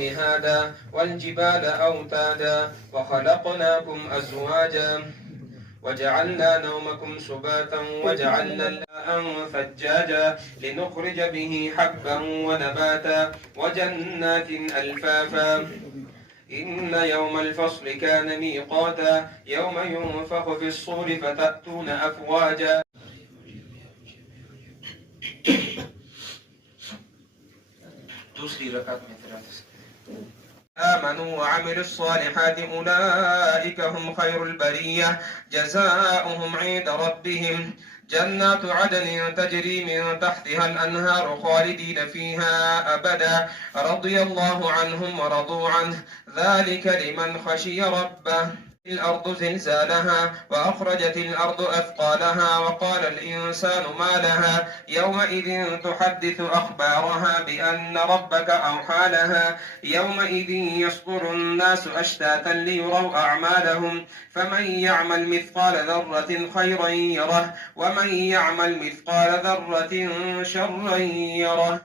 مهادا والجبال أوتادا وخلقناكم أزواجا وجعلنا نومكم سباتا وجعلنا الليل فجاجا لنخرج به حبا ونباتا وجنات ألفافا إن يوم الفصل كان ميقاتا يوم ينفخ في الصور فتأتون أفواجا. دوسری رکعت میں آمنوا وعملوا الصالحات أولئك هم خير البرية جزاؤهم عند ربهم جنات عدن تجري من تحتها الأنهار خالدين فيها أبدا رضي الله عنهم ورضوا عنه ذلك لمن خشي ربه. الأرض زلزالها وأخرجت الأرض أثقالها وقال الإنسان ما لها يومئذ تحدث أخبارها بأن ربك أوحى لها يومئذ يصدر الناس أشتاتا ليروا أعمالهم فمن يعمل مثقال ذرة خيرا يره ومن يعمل مثقال ذرة شرا يره.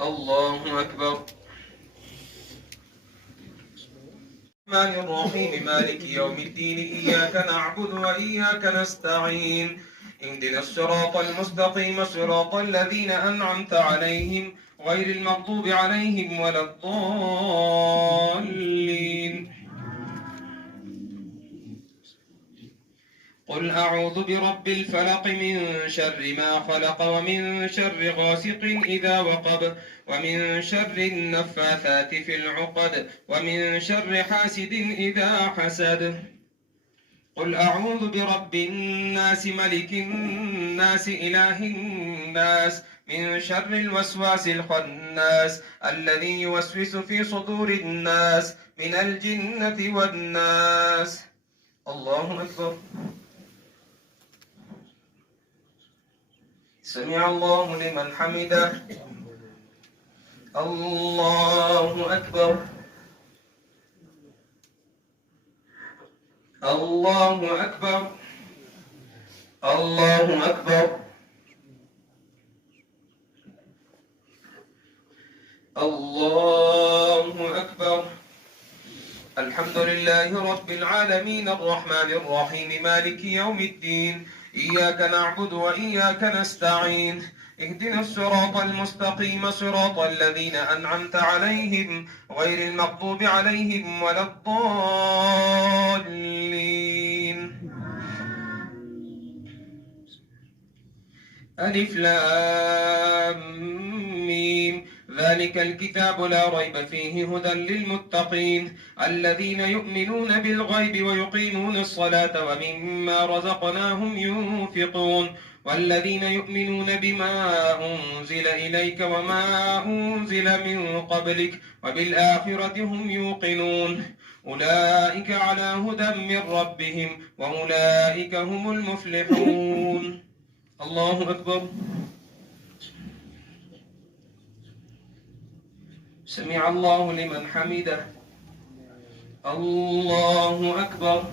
الله أكبر. الرحمن الرحيم مالك يوم الدين إياك نعبد وإياك نستعين اهدنا الصراط المستقيم صراط الذين أنعمت عليهم غير المغضوب عليهم ولا الضالين. قل أعوذ برب الفلق من شر ما خلق ومن شر غاسق إذا وقب ومن شر النفاثات في العقد ومن شر حاسد إذا حسد. قل أعوذ برب الناس ملك الناس إله الناس من شر الوسواس الخناس الذي يوسوس في صدور الناس من الجنة والناس. الله أكبر. سمع الله لمن حمده. الله أكبر. الله أكبر. الله أكبر. الله أكبر. الحمد لله رب العالمين الرحمن الرحيم مالك يوم الدين إياك نعبد وإياك نستعين اهدنا الصراط المستقيم صراط الذين أنعمت عليهم غير المغضوب عليهم ولا الضالين. ألف لام ميم ذلك الكتاب لا ريب فيه هدى للمتقين الذين يؤمنون بالغيب ويقيمون الصلاة ومما رزقناهم ينفقون والذين يؤمنون بما أنزل إليك وما أنزل من قبلك وبالآخرة هم يوقنون أولئك على هدى من ربهم وأولئك هم المفلحون. الله أكبر. سمع الله لمن حمده. الله أكبر.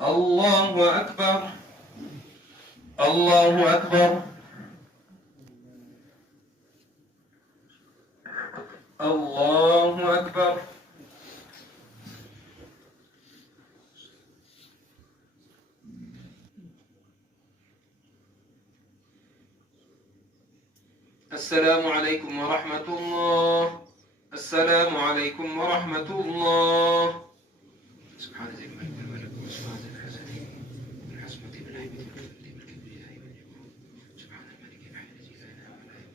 الله أكبر. الله أكبر. الله أكبر. السلام عليكم ورحمة الله. السلام عليكم ورحمة الله. سبحان ذي الملك والملك وسبحان الحسن والحسمة بالهيبة والكرم بالكبرياء والجبروت سبحان الملك الحي الذي لا إله إلا هو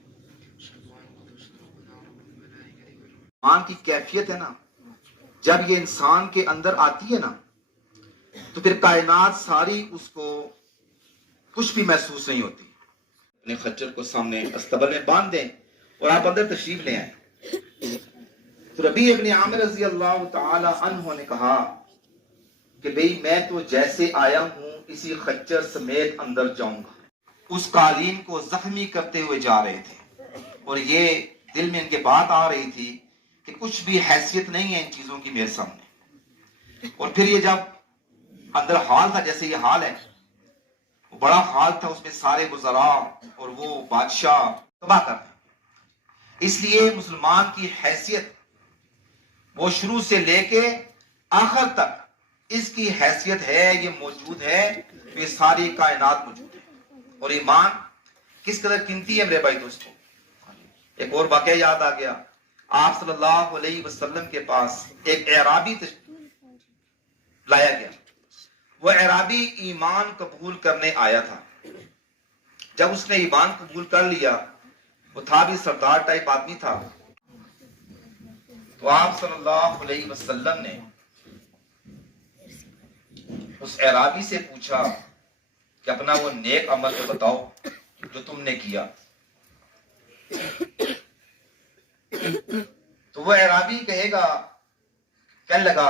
سبحان القدوس ربنا رب الملائكة والروح. ایمان کی کیفیت ہے نا، جب یہ انسان کے اندر آتی ہے نا تو پھر کائنات ساری اس کو کچھ بھی محسوس نہیں ہوتی. اپنے خچر کو سامنے استبل میں باندھ دیں اور آپ اندر تشریف لے آئیں. تو ربیع ابن عامر رضی اللہ تعالی عنہ نے کہا کہ بھئی میں تو جیسے آیا ہوں اسی خچر سمیت اندر جاؤں گا. اس قالین کو زخمی کرتے ہوئے جا رہے تھے اور یہ دل میں ان کے بات آ رہی تھی کہ کچھ بھی حیثیت نہیں ہے ان چیزوں کی میرے سامنے. اور پھر یہ جب اندر حال تھا جیسے یہ حال ہے، وہ بڑا حال تھا، اس میں سارے وزراء اور وہ بادشاہ تباہ کر دیں. اس لیے مسلمان کی حیثیت وہ شروع سے لے کے آخر تک اس کی حیثیت ہے، یہ موجود ہے، یہ ساری کائنات موجود ہے. اور ایمان کس قدر قیمتی ہے میرے بھائی دوستوں. ایک اور واقعہ یاد آ گیا. آپ صلی اللہ علیہ وسلم کے پاس ایک اعرابی لایا گیا. وہ اعرابی ایمان قبول کرنے آیا تھا. جب اس نے ایمان قبول کر لیا، وہ تھا بھی سردار ٹائپ آدمی تھا، تو آپ صلی اللہ علیہ وسلم نے اس اعرابی سے پوچھا کہ اپنا وہ نیک عمل تو بتاؤ جو تم نے کیا. تو وہ اعرابی کہنے لگا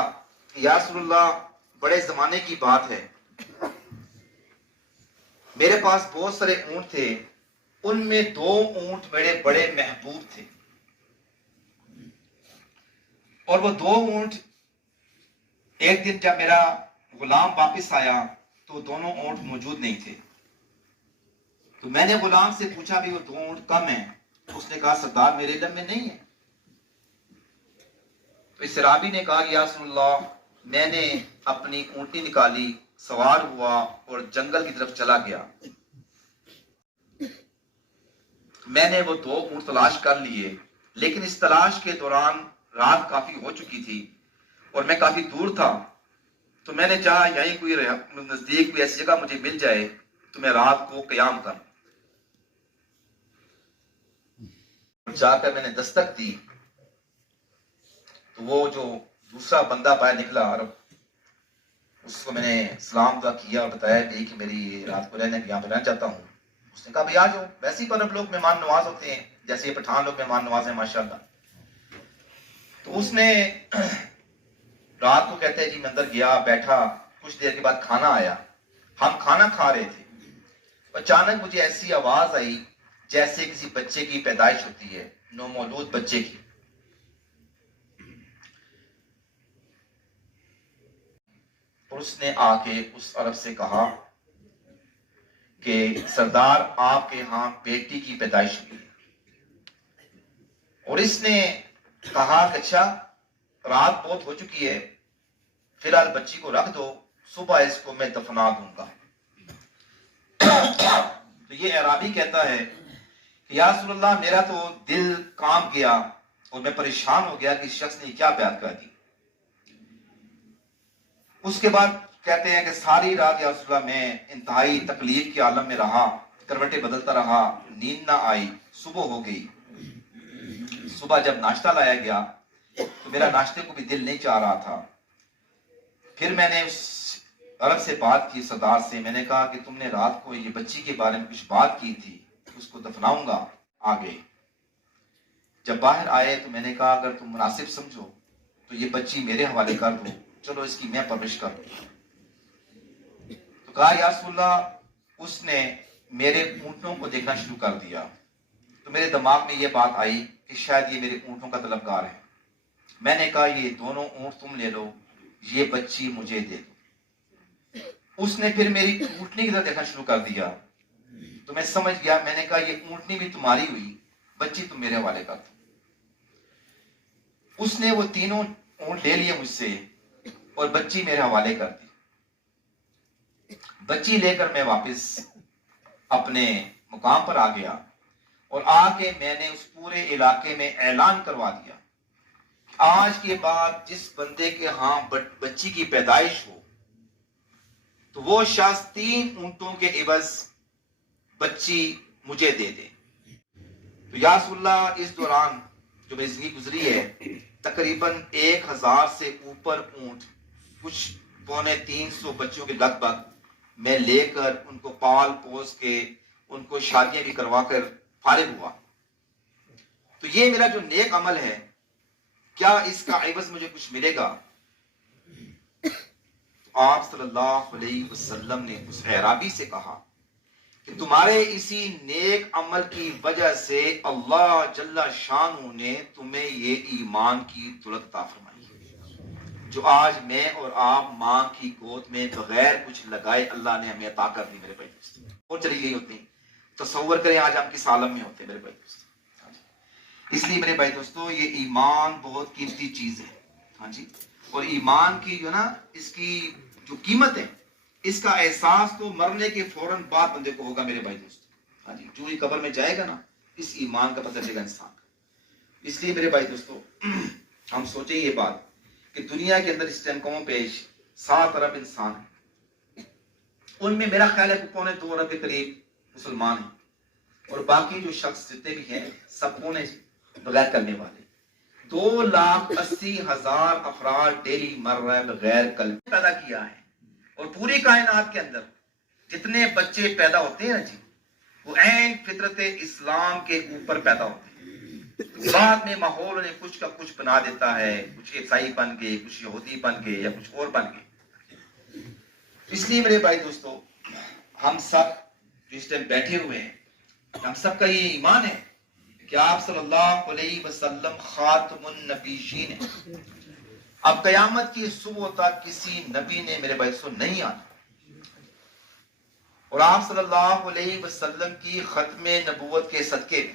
کہ یا رسول اللہ، بڑے زمانے کی بات ہے، میرے پاس بہت سارے اونٹ تھے، ان میں 2 اونٹ میرے بڑے محبوب تھے، اور وہ 2 اونٹ ایک دن جب میرا غلام واپس آیا تو دونوں اونٹ موجود نہیں تھے. تو میں نے غلام سے پوچھا بھی وہ 2 اونٹ کم ہیں. اس نے کہا سردار میرے علم میں نہیں ہے. تو اس رابی نے کہا یا رسول اللہ، میں نے اپنی اونٹنی نکالی، سوار ہوا اور جنگل کی طرف چلا گیا. میں نے وہ 2 اونٹ تلاش کر لیے، لیکن اس تلاش کے دوران رات کافی ہو چکی تھی اور میں کافی دور تھا. تو میں نے چاہا یہیں کوئی نزدیک کوئی ایسی جگہ مجھے مل جائے تو میں رات کو قیام کروں. جا کر میں نے دستک دی تو وہ جو دوسرا بندہ باہر نکلا عرب، اس کو میں نے سلام دعا کیا اور بتایا کہ میری رات کو یہاں پہ رہنا چاہتا ہوں. اس نے کہا بھائی آ جاؤ. ویسے ہی عرب لوگ مہمان نواز ہوتے ہیں، جیسے یہ پٹھان لوگ مہمان نواز ہیں ماشاءاللہ. تو اس نے رات کو کہتے ہیں جی میں اندر گیا، بیٹھا، کچھ دیر کے بعد کھانا آیا. ہم کھانا کھا رہے تھے، اچانک مجھے ایسی آواز آئی جیسے کسی بچے کی پیدائش ہوتی ہے، نومولود بچے کی. اور اس نے آ کے اس عرب سے کہا کہ سردار آپ کے ہاں بیٹی کی پیدائش ہوئی ہے. اور اس نے کہا کہ اچھا رات بہت ہو چکی ہے، فی الحال بچی کو رکھ دو، صبح اس کو میں دفنا دوں گا. تو یہ اعرابی کہتا ہے کہ یا رسول اللہ میرا تو دل کام گیا اور میں پریشان ہو گیا کہ اس شخص نے کیا بیان کر دی. اس کے بعد کہتے ہیں کہ ساری رات یا رسول اللہ میں انتہائی تکلیف کے عالم میں رہا، کروٹیں بدلتا رہا، نیند نہ آئی. صبح ہو گئی. صبح جب ناشتہ لایا گیا تو میرا ناشتے کو بھی دل نہیں چاہ رہا تھا. پھر میں نے اس عرب سے بات کی، سردار سے. میں نے کہا کہ تم نے رات کو یہ بچی کے بارے میں کچھ بات کی تھی، اس کو دفناؤں گا آگے. جب باہر آئے تو میں نے کہا اگر تم مناسب سمجھو تو یہ بچی میرے حوالے کر دو، چلو اس کی میں پرورش کر دوں. تو کہا یا رسول اللہ، اس نے میرے اونٹوں کو دیکھنا شروع کر دیا. تو میرے دماغ میں یہ بات آئی کہ شاید یہ میرے اونٹوں کا طلبگار ہے. میں نے کہا یہ دونوں اونٹ تم لے لو، یہ بچی مجھے دے دو. اس نے پھر میری اونٹنی کی طرف دیکھنا شروع کر دیا. تو میں سمجھ گیا. میں نے کہا یہ اونٹنی بھی تمہاری ہوئی، بچی تم میرے حوالے کر دو. اس نے وہ 3 اونٹ لے لیے مجھ سے اور بچی میرے حوالے کر دی. بچی لے کر میں واپس اپنے مقام پر آ گیا اور آ کے میں نے اس پورے علاقے میں اعلان کروا دیا آج کے بعد جس بندے کے ہاں بچی کی پیدائش ہو تو وہ شخص 3 اونٹوں کے عوض بچی مجھے دے دے. تو یا رسول اللہ اس دوران جو میری زندگی گزری ہے تقریباً 1000 سے اوپر اونٹ، کچھ 250-300 بچوں کے لگ بھگ میں لے کر ان کو پال پوس کے ان کو شادیاں بھی کروا کر فارغ ہوا. تو یہ میرا جو نیک عمل ہے، کیا اس کا عوض مجھے کچھ ملے گا؟ آپ صلی اللہ علیہ وسلم نے اس اعرابی سے کہا کہ تمہارے اسی نیک عمل کی وجہ سے اللہ جل شانہ نے تمہیں یہ ایمان کی دولت عطا فرمائی ہے، جو آج میں اور آپ ماں کی گود میں بغیر کچھ لگائے اللہ نے ہمیں عطا کر دی میرے بھائی دوستو۔ اور چلی گئی ہوتی، تصور کریں آج ہم کس عالم میں ہوتے میرے بھائی دوستو۔ اس لیے میرے بھائی دوستو یہ ایمان بہت قیمتی چیز ہے، ہاں جی، اور ایمان کی جو نا اس کی جو قیمت ہے، اس کا احساس تو مرنے کے فوراً بعد بندے کو ہوگا میرے بھائی دوستو، ہاں جی، جو ہی قبر میں جائے گا نا اس ایمان کا پتہ چلے گا انسان کا۔ اس لیے میرے بھائی دوستو ہم سوچیں یہ بات کہ دنیا کے اندر اس ٹائم کم پیش 7 ارب انسان ہیں، ان میں میرا خیال ہے کہ 2.25 ارب کے قریب مسلمان ہیں، اور باقی جو شخص جتنے بھی ہیں سب کون ہیں بغیر کرنے والے۔ 2,80,000 افراد ڈیلی مر رہے ہیں بغیر قلب پیدا کیا ہے، اور پوری کائنات کے اندر جتنے بچے پیدا ہوتے ہیں نا جی وہ عین فطرت اسلام کے اوپر پیدا ہوتے ہیں، بعد میں ماحول انہیں کچھ کا کچھ بنا دیتا ہے، کچھ عیسائی بن گئے، کچھ یہودی بن گئے یا کچھ اور بن گئے۔ اس لیے میرے بھائی دوستو ہم سب جو اس ٹائم بیٹھے ہوئے ہیں ہم سب کا یہ ایمان ہے کہ آپ صلی اللہ علیہ وسلم خاتم النبیین ہیں۔ اب قیامت کی صبح تک کسی نبی نے میرے بھائی سو نہیں آنا، اور آپ صلی اللہ علیہ وسلم کی ختم نبوت کے صدقے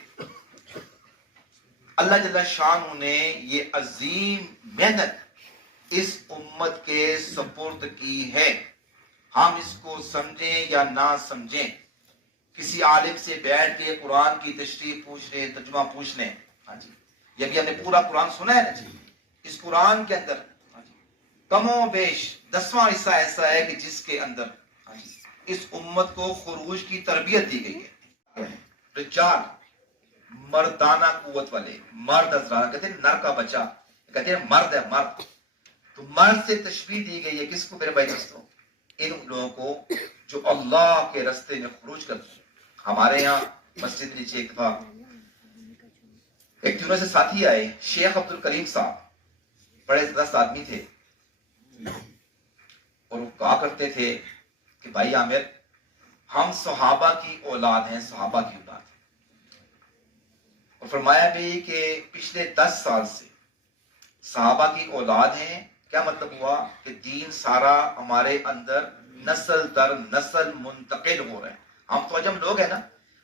اللہ جل شانہ نے یہ عظیم محنت اس امت کے سپرد کی ہے۔ ہم اس کو سمجھیں یا نہ سمجھیں، کسی عالم سے بیٹھ کے قرآن کی تشریح پوچھ لیں، ترجمہ پوچھ لیں، ہاں جی، یہ بھی ہم نے پورا قرآن سنا ہے نا جی، اس قرآن کے اندر کم و بیش 10واں حصہ ایسا ہے کہ جس کے اندر اس امت کو خروج کی تربیت دی گئی ہے۔ رجال مردانہ قوت والے، مرد حضرات کہتے ہیں نر کا بچہ، کہتے ہیں مرد ہے مرد، تو مرد سے تشبیہ دی گئی ہے کس کو میرے بھائی دوستوں؟ ان لوگوں کو جو اللہ کے راستے میں خروج کرتے ہیں۔ ہمارے یہاں مسجد نیچے ایک تھا، ایک جنہوں سے ساتھی آئے شیخ عبد الکریم صاحب، بڑے زبردست آدمی تھے، اور وہ کہا کرتے تھے کہ بھائی عامر ہم صحابہ کی اولاد ہیں، صحابہ کی اولاد ہیں، اور فرمایا بھی کہ پچھلے 10 سال سے صحابہ کی اولاد ہیں۔ کیا مطلب ہوا کہ دین سارا ہمارے اندر نسل در نسل منتقل ہو رہے ہیں۔ ہم تو عجم لوگ ہیں نا،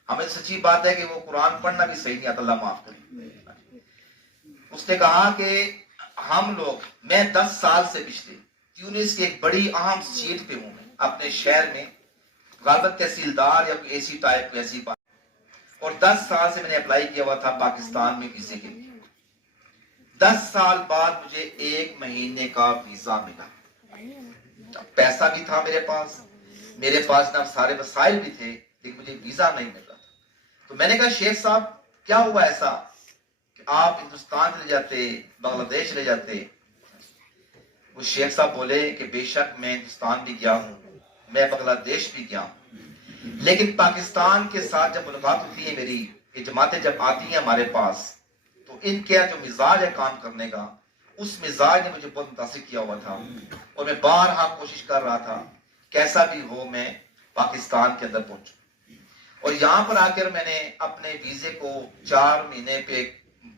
ہمیں سچی بات ہے کہ وہ قرآن پڑھنا بھی صحیح نہیں آتا، اللہ معاف کرے۔ اس نے کہا کہ ہم لوگ، میں 10 سال سے پچھلے تیونس کی ایک بڑی اہم سیٹ پہ ہوں، میں اپنے شہر میں غالباً تحصیلدار یا کوئی ایسی ٹائپ کوئی ایسی بات، اور 10 سال سے میں نے اپلائی کیا ہوا تھا پاکستان میں ویزے کے لیے۔ 10 سال بعد مجھے 1 مہینے کا ویزا ملا، پیسہ بھی تھا میرے پاس نا سارے وسائل بھی تھے، لیکن مجھے ویزا نہیں مل رہا تھا۔ تو میں نے کہا شیخ صاحب کیا ہوا ایسا کہ آپ ہندوستان چلے جاتے، بنگلہ دیش چلے جاتے؟ وہ شیخ صاحب بولے کہ بے شک میں ہندوستان بھی گیا ہوں، میں بنگلہ دیش بھی گیا ہوں، لیکن پاکستان کے ساتھ جب ملاقات ہوتی ہے میری، یہ جماعتیں جب آتی ہیں ہمارے پاس، تو ان کا جو مزاج ہے کام کرنے کا، اس مزاج نے مجھے بہت متاثر کیا ہوا تھا، اور میں بارہا کوشش کر رہا تھا کیسا بھی ہو میں پاکستان کے اندر پہنچوں۔ اور یہاں پر آ کر میں نے اپنے ویزے کو 4 مہینے پہ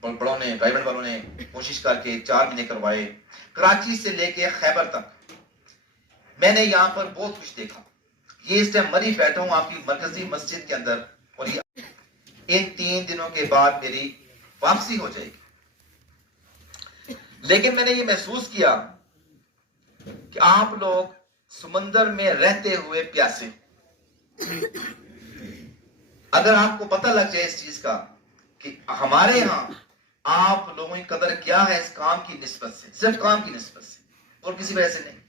بڑوں نے پرائیویٹ والوں نے کوشش کر کے 4 مہینے کروائے، کراچی سے لے کے خیبر تک میں نے یہاں پر بہت کچھ دیکھا۔ یہ اس ٹائم مری بیٹھا ہوں آپ کی مرکزی مسجد کے اندر، اور یہ ان 3 دنوں کے بعد میری واپسی ہو جائے گی۔ لیکن میں نے یہ محسوس کیا کہ آپ لوگ سمندر میں رہتے ہوئے پیاسے، اگر آپ کو پتہ لگ جائے اس چیز کا کہ ہمارے ہاں آپ لوگوں کی قدر کیا ہے اس کام کی نسبت سے، صرف کام کی نسبت سے اور کسی وجہ سے نہیں،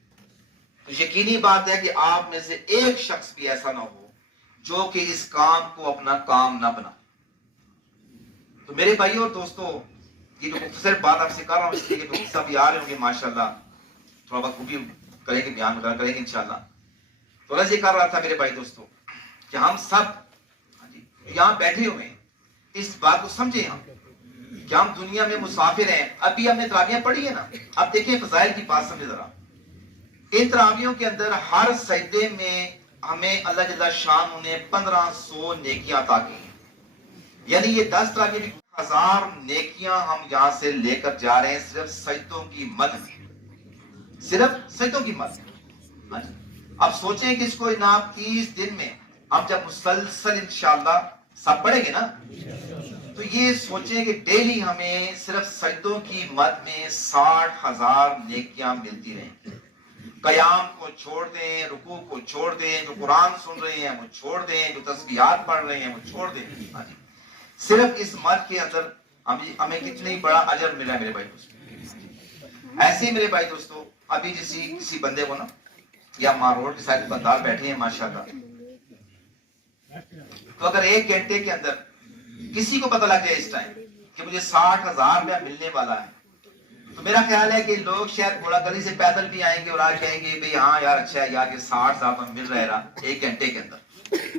تو یقینی بات ہے کہ آپ میں سے ایک شخص بھی ایسا نہ ہو جو کہ اس کام کو اپنا کام نہ بنا۔ تو میرے بھائیوں اور دوستوں، یہ جو مختصر بات آپ سے کر رہا ہوں اس لیے کہ دوست صاحب آ رہے ہوں گے ماشاءاللہ، تھوڑا بہت بھی کریں گے، بیان وغیرہ کریں گے انشاءاللہ۔ تو اللہ یہ کر رہا تھا میرے بھائی دوستوں کہ ہم سب یہاں بیٹھے ہوئے ہیں، اس بات کو سمجھیں ہم کہ ہم دنیا میں مسافر ہیں۔ ابھی ہم نے تراویحیں پڑھی ہیں نا، اب دیکھیں فضائل کی بات سمجھے ذرا۔ ان تراویحوں کے اندر ہر سجدے میں ہمیں اللہ جل شان نے 1500 نیکیاں عطا کی ہیں. یعنی یہ 10 طرح کی 1000 نیکیاں ہم یہاں سے لے کر جا رہے ہیں صرف سجدوں کی مد میں، صرف سجدوں کی مد میں. اب سوچیں کہ اس کو جناب 30 دن میں ہم جب مسلسل انشاءاللہ سب پڑھیں گے نا، تو یہ سوچیں کہ ڈیلی ہمیں صرف سجدوں کی مد میں 60,000 نیکیاں ملتی رہیں. قیام کو چھوڑ دیں، رکوع کو چھوڑ دیں، جو قرآن سن رہے ہیں وہ چھوڑ دیں، جو تسبیحات پڑھ رہے ہیں وہ چھوڑ دیں. صرف اس مد کے اندر ہمیں کتنی بڑا اجر ملا ہے میرے بھائی دوستو. ایسے ہی میرے بھائی دوستو ابھی کسی بندے کو نا، یا ماروڑ کے ساتھ بندار بیٹھے ہیں ماشاءاللہ، تو اگر 1 گھنٹے کے اندر کسی کو پتہ لگ جائے اس ٹائم کہ مجھے 60,000 روپیہ ملنے والا ہے، تو میرا خیال ہے کہ لوگ شاید گھوڑا گلی سے پیدل بھی آئیں گے اور آج کہیں گے بھئی ہاں یار اچھا ہے یار، یہ 60,000 تو مل رہا 1 گھنٹے کے اندر.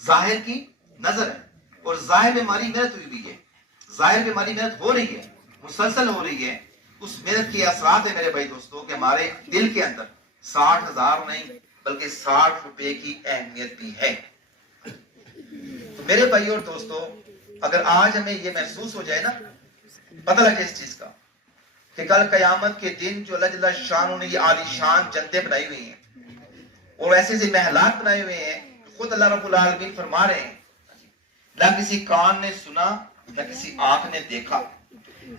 ظاہر کی نظر ہے، اور ظاہر میں ہماری محنت ہوئی بھی ہے، ظاہر میں ہماری محنت ہو رہی ہے، مسلسل ہو رہی ہے. اس محنت کے اثرات ہیں میرے بھائی دوستو کہ ہمارے دل کے اندر 60,000 نہیں بلکہ 60 روپے کی اہمیت بھی ہے. تو میرے بھائی اور دوستو اگر آج ہمیں یہ محسوس ہو جائے نا، پتہ لگے اس چیز کا کہ کل قیامت کے دن جو اللہ جل شان نے یہ عالی شان جنتیں بنائی ہوئی ہیں اور ایسے سے محلات بنائے ہوئے ہیں، خود اللہ رب العالمین فرما رہے ہیں نہ کسی کان نے سنا، نہ کسی آنکھ نے دیکھا،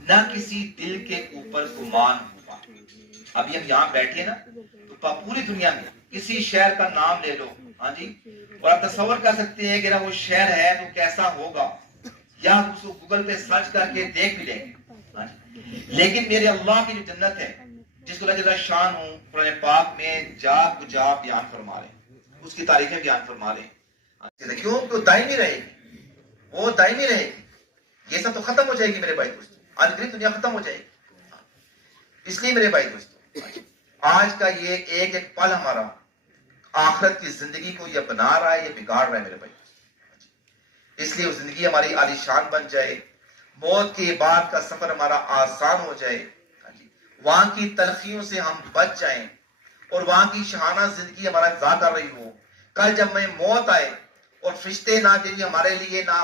نہ کسی دل کے اوپر گمان ہوا. ابھی ہم یہاں بیٹھے نا تو پوری دنیا میں کسی شہر کا نام لے لو، ہاں جی، اور آپ تصور کر سکتے ہیں کہ وہ شہر ہے تو کیسا ہوگا، یا اس کو گوگل پہ سرچ کر کے دیکھ بھی لیں گے. لیکن میرے اللہ کی جو جنت ہے جس کو اللہ جل شان ہوں قرآن پاک میں جا بجا بیان فرما رہے ہیں، اس کی تاریخیں بیان فرما رہے ہیں. کیوں کہ وہ دائمی رہے گی، وہ دائمی رہے گی. یہ سب تو ختم ہو جائے گی میرے بھائی دوستو، آج پوری دنیا ختم ہو جائے گی. اس لیے میرے بھائی دوستو آج کا یہ ایک ایک پل ہمارا آخرت کی زندگی کو یہ بنا رہا ہے، یہ بگاڑ رہا ہے میرے بھائی. اس لیے وہ زندگی ہماری عالی شان بن جائے، موت کے بعد کا سفر ہمارا آسان ہو جائے، وہاں کی تلخیوں سے ہم بچ جائیں اور وہاں کی شہانہ زندگی ہمارا انتظار کر رہی ہو. کل جب میں موت آئے اور فرشتے نہ دیں ہمارے لیے نہ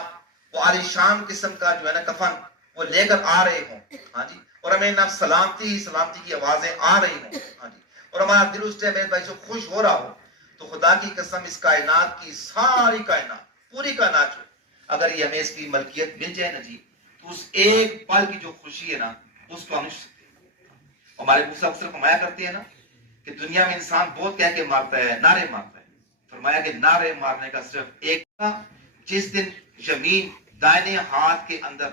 وہ عالی شان قسم کا جو ہے نا کفن وہ لے کر آ رہے ہوں، ہاں جی، اور ہمیں نہ سلامتی کی آوازیں آ رہی ہوں، ہاں جی، اور ہمارا دل اس ٹائم میرے بھائی سے خوش ہو رہا ہو، تو خدا کی قسم اس کائنات کی ساری کائنات، پوری کائنات جو اگر یہ ہمیں اس کی ملکیت مل جائے نا جی، تو اس ایک پل کی جو خوشی ہے نا اس کو ہم ہمارے موسیٰ اکثر فرمایا کرتے ہیں نا کہ دنیا میں انسان بہت کہہ کے مارتا ہے، نعرے مارتا ہے. فرمایا کہ نعرے مارنے کا صرف ایک تھا، جس دن زمین دائنے ہاتھ کے اندر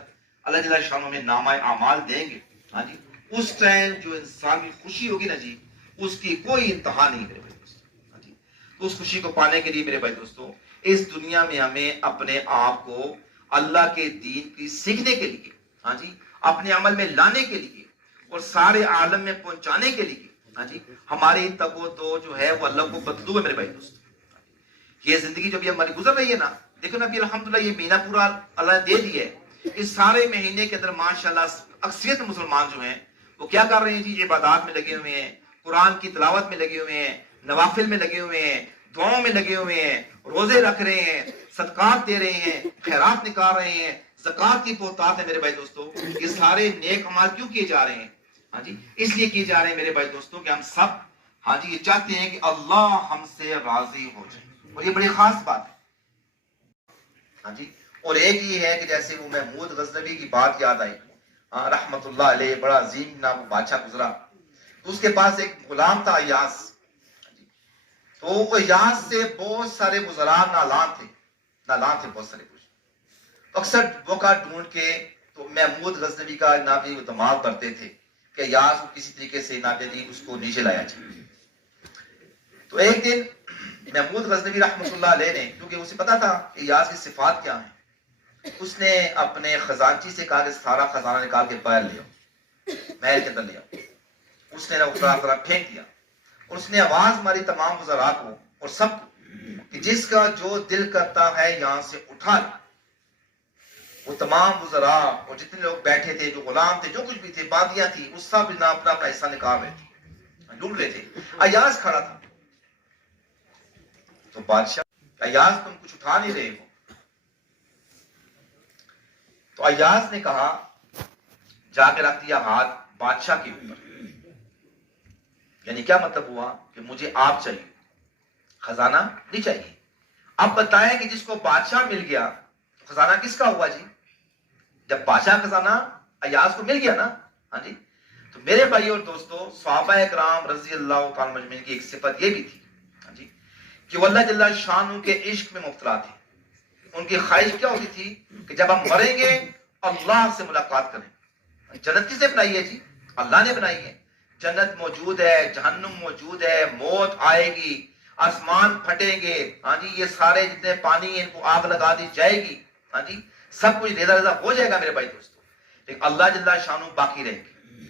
اللہ جل شانہ میں نامہ اعمال دیں گے، ہاں جی، اس ٹائم جو انسان کی خوشی ہوگی نا جی اس کی کوئی انتہا نہیں میرے بھائی دوستو. ہاں جی، تو اس خوشی کو پانے کے لیے میرے بھائی دوستو اس دنیا میں ہمیں اپنے آپ کو اللہ کے دین کی سیکھنے کے لیے، ہاں جی، اپنے عمل میں لانے کے لیے اور سارے عالم میں پہنچانے کے لیے، ہاں جی، ہماری تگ و دو جو ہے وہ اللہ کو بدلو ہے میرے بھائی دوستو. یہ زندگی جو بھی ہماری گزر رہی ہے نا، دیکھو نا ابھی الحمدللہ یہ مہینہ پورا اللہ نے دے دیا ہے. اس سارے مہینے کے اندر ماشاءاللہ اکثریت مسلمان جو ہیں وہ کیا کر رہے ہیں جی، یہ عبادات میں لگے ہوئے ہیں، قرآن کی تلاوت میں لگے ہوئے ہیں، نوافل میں لگے ہوئے ہیں، دعاؤں میں لگے ہوئے ہیں، روزے رکھ رہے ہیں، صدقات دے رہے ہیں، خیرات نکال رہے ہیں، زکوٰۃ کی بہتات ہے میرے بھائی دوستو. یہ سارے نیک اعمال کیوں کیے جا رہے ہیں؟ ہاں جی، اس لیے کیے جا رہے ہیں میرے بھائی دوستو کہ ہم سب، ہاں جی، یہ چاہتے ہیں کہ اللہ ہم سے راضی ہو جائے، اور یہ بڑی خاص بات ہے. ہاں جی، اور ایک یہ ہے کہ جیسے وہ محمود غزنوی کی بات یاد آئی، رحمت اللہ علیہ، بڑا عظیم نام بادشاہ گزرا، تو اس کے پاس ایک غلام تھا ایاس. تو وہ ایاس سے بہت سارے وزراء نالان تھے بہت سارے کچھ. اکثر موقع ڈھونڈ کے تو محمود غزنوی کا نابی دماغ کرتے تھے کہ ایاس کو کسی طریقے سے نابی اس کو نیچے لایا جائے. تو ایک دن محمود غزنوی رحمۃ اللہ علیہ نے، کیونکہ اسے پتا تھا کہ ایاس کی صفات کیا ہیں، اس نے اپنے خزانچی سے کہا کہ سارا خزانہ نکال کے باہر لے آؤ، محل کے اندر لے آؤ. اس نے نا پھینک دیا اور اس نے آواز ماری تمام وزراء کو اور سب کو کہ جس کا جو دل کرتا ہے یہاں سے اٹھا لے. وہ تمام وزراء اور جتنے لوگ بیٹھے تھے، جو غلام تھے، جو کچھ بھی تھے، بادیاں تھی، وہ سب اپنا حصہ نکال رہے تھے، ڈھونڈ رہے تھے. ایاس کھڑا تھا. تو بادشاہ ایاز تم کچھ اٹھا نہیں رہے ہو. تو ایاز نے کہا جا کے رکھ دیا ہاتھ بادشاہ کے اوپر. یعنی کیا مطلب ہوا کہ مجھے آپ چاہیے, خزانہ نہیں چاہیے. اب بتائیں کہ جس کو بادشاہ مل گیا تو خزانہ کس کا ہوا جی؟ جب بادشاہ خزانہ ایاز کو مل گیا نا. ہاں جی. تو میرے بھائی اور دوستو, صحابہ کرام رضی اللہ تعالی مجمعین کی ایک صفت یہ بھی تھی, ہاں جی, کہ وہ اللہ جل شانہ کے عشق میں مبتلا تھے. ان کی خواہش کیا ہوتی تھی کہ جب ہم مریں گے اللہ سے ملاقات کریں. جنت کس نے بنائی ہے جی؟ اللہ نے بنائی ہے. جنت موجود ہے, جہنم موجود ہے, موت آئے گی, آسمان پھٹیں گے, ہاں جی, یہ سارے جتنے پانی ہیں ان کو آگ لگا دی جائے گی, ہاں جی, سب کچھ ریزہ ریزہ ہو جائے گا میرے بھائی دوستو, لیکن اللہ جل شانہ باقی رہے گی.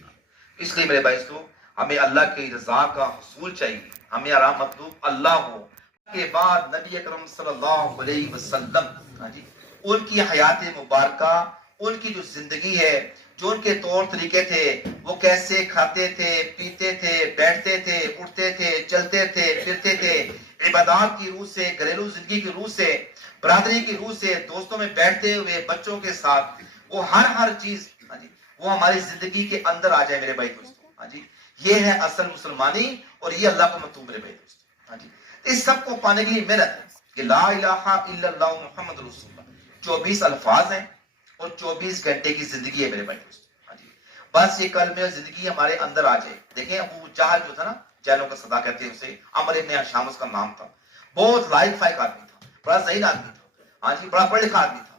اس لیے میرے بھائی دوستو ہمیں اللہ کی رضا کا حصول چاہیے, ہمیں آرام مطلوب اللہ ہو. کے بعد نبی اکرم صلی اللہ علیہ وسلم, ہاں جی, ان کی حیات مبارکہ, ان کی جو زندگی ہے, جو ان کے طور طریقے تھے, وہ کیسے کھاتے تھے, پیتے تھے, بیٹھتے تھے, اٹھتے تھے, چلتے تھے, پھرتے تھے, عبادات کی روح سے, گھریلو زندگی کی روح سے, برادری کی روح سے, دوستوں میں بیٹھتے ہوئے, بچوں کے ساتھ, وہ ہر چیز, ہاں جی, وہ ہماری زندگی کے اندر آ جائے میرے بھائی دوستوں. ہاں جی, یہ ہے اصل مسلمانی اور یہ اللہ کو مطلوب میرے بھائی دوستوں. ہاں جی, اس سب کو پانے کے لیے محنت ہے کہ لا الہ الا اللہ محمد رسول اللہ 24 الفاظ ہیں اور 24 گھنٹے کی زندگی ہے میرے بھائی دوستوں. ہاں جی, بس یہ کلمہ اور زندگی ہمارے اندر آ جائے. دیکھیں ابو جہل جو تھا نا, جہلوں کا صدا کہتے ہیں اسے, عمر ابن حشام اس کا نام تھا, بہت لائق فائق آدمی تھا, بڑا ذہین آدمی تھا, ہاں جی, بڑا پڑھا لکھا آدمی تھا.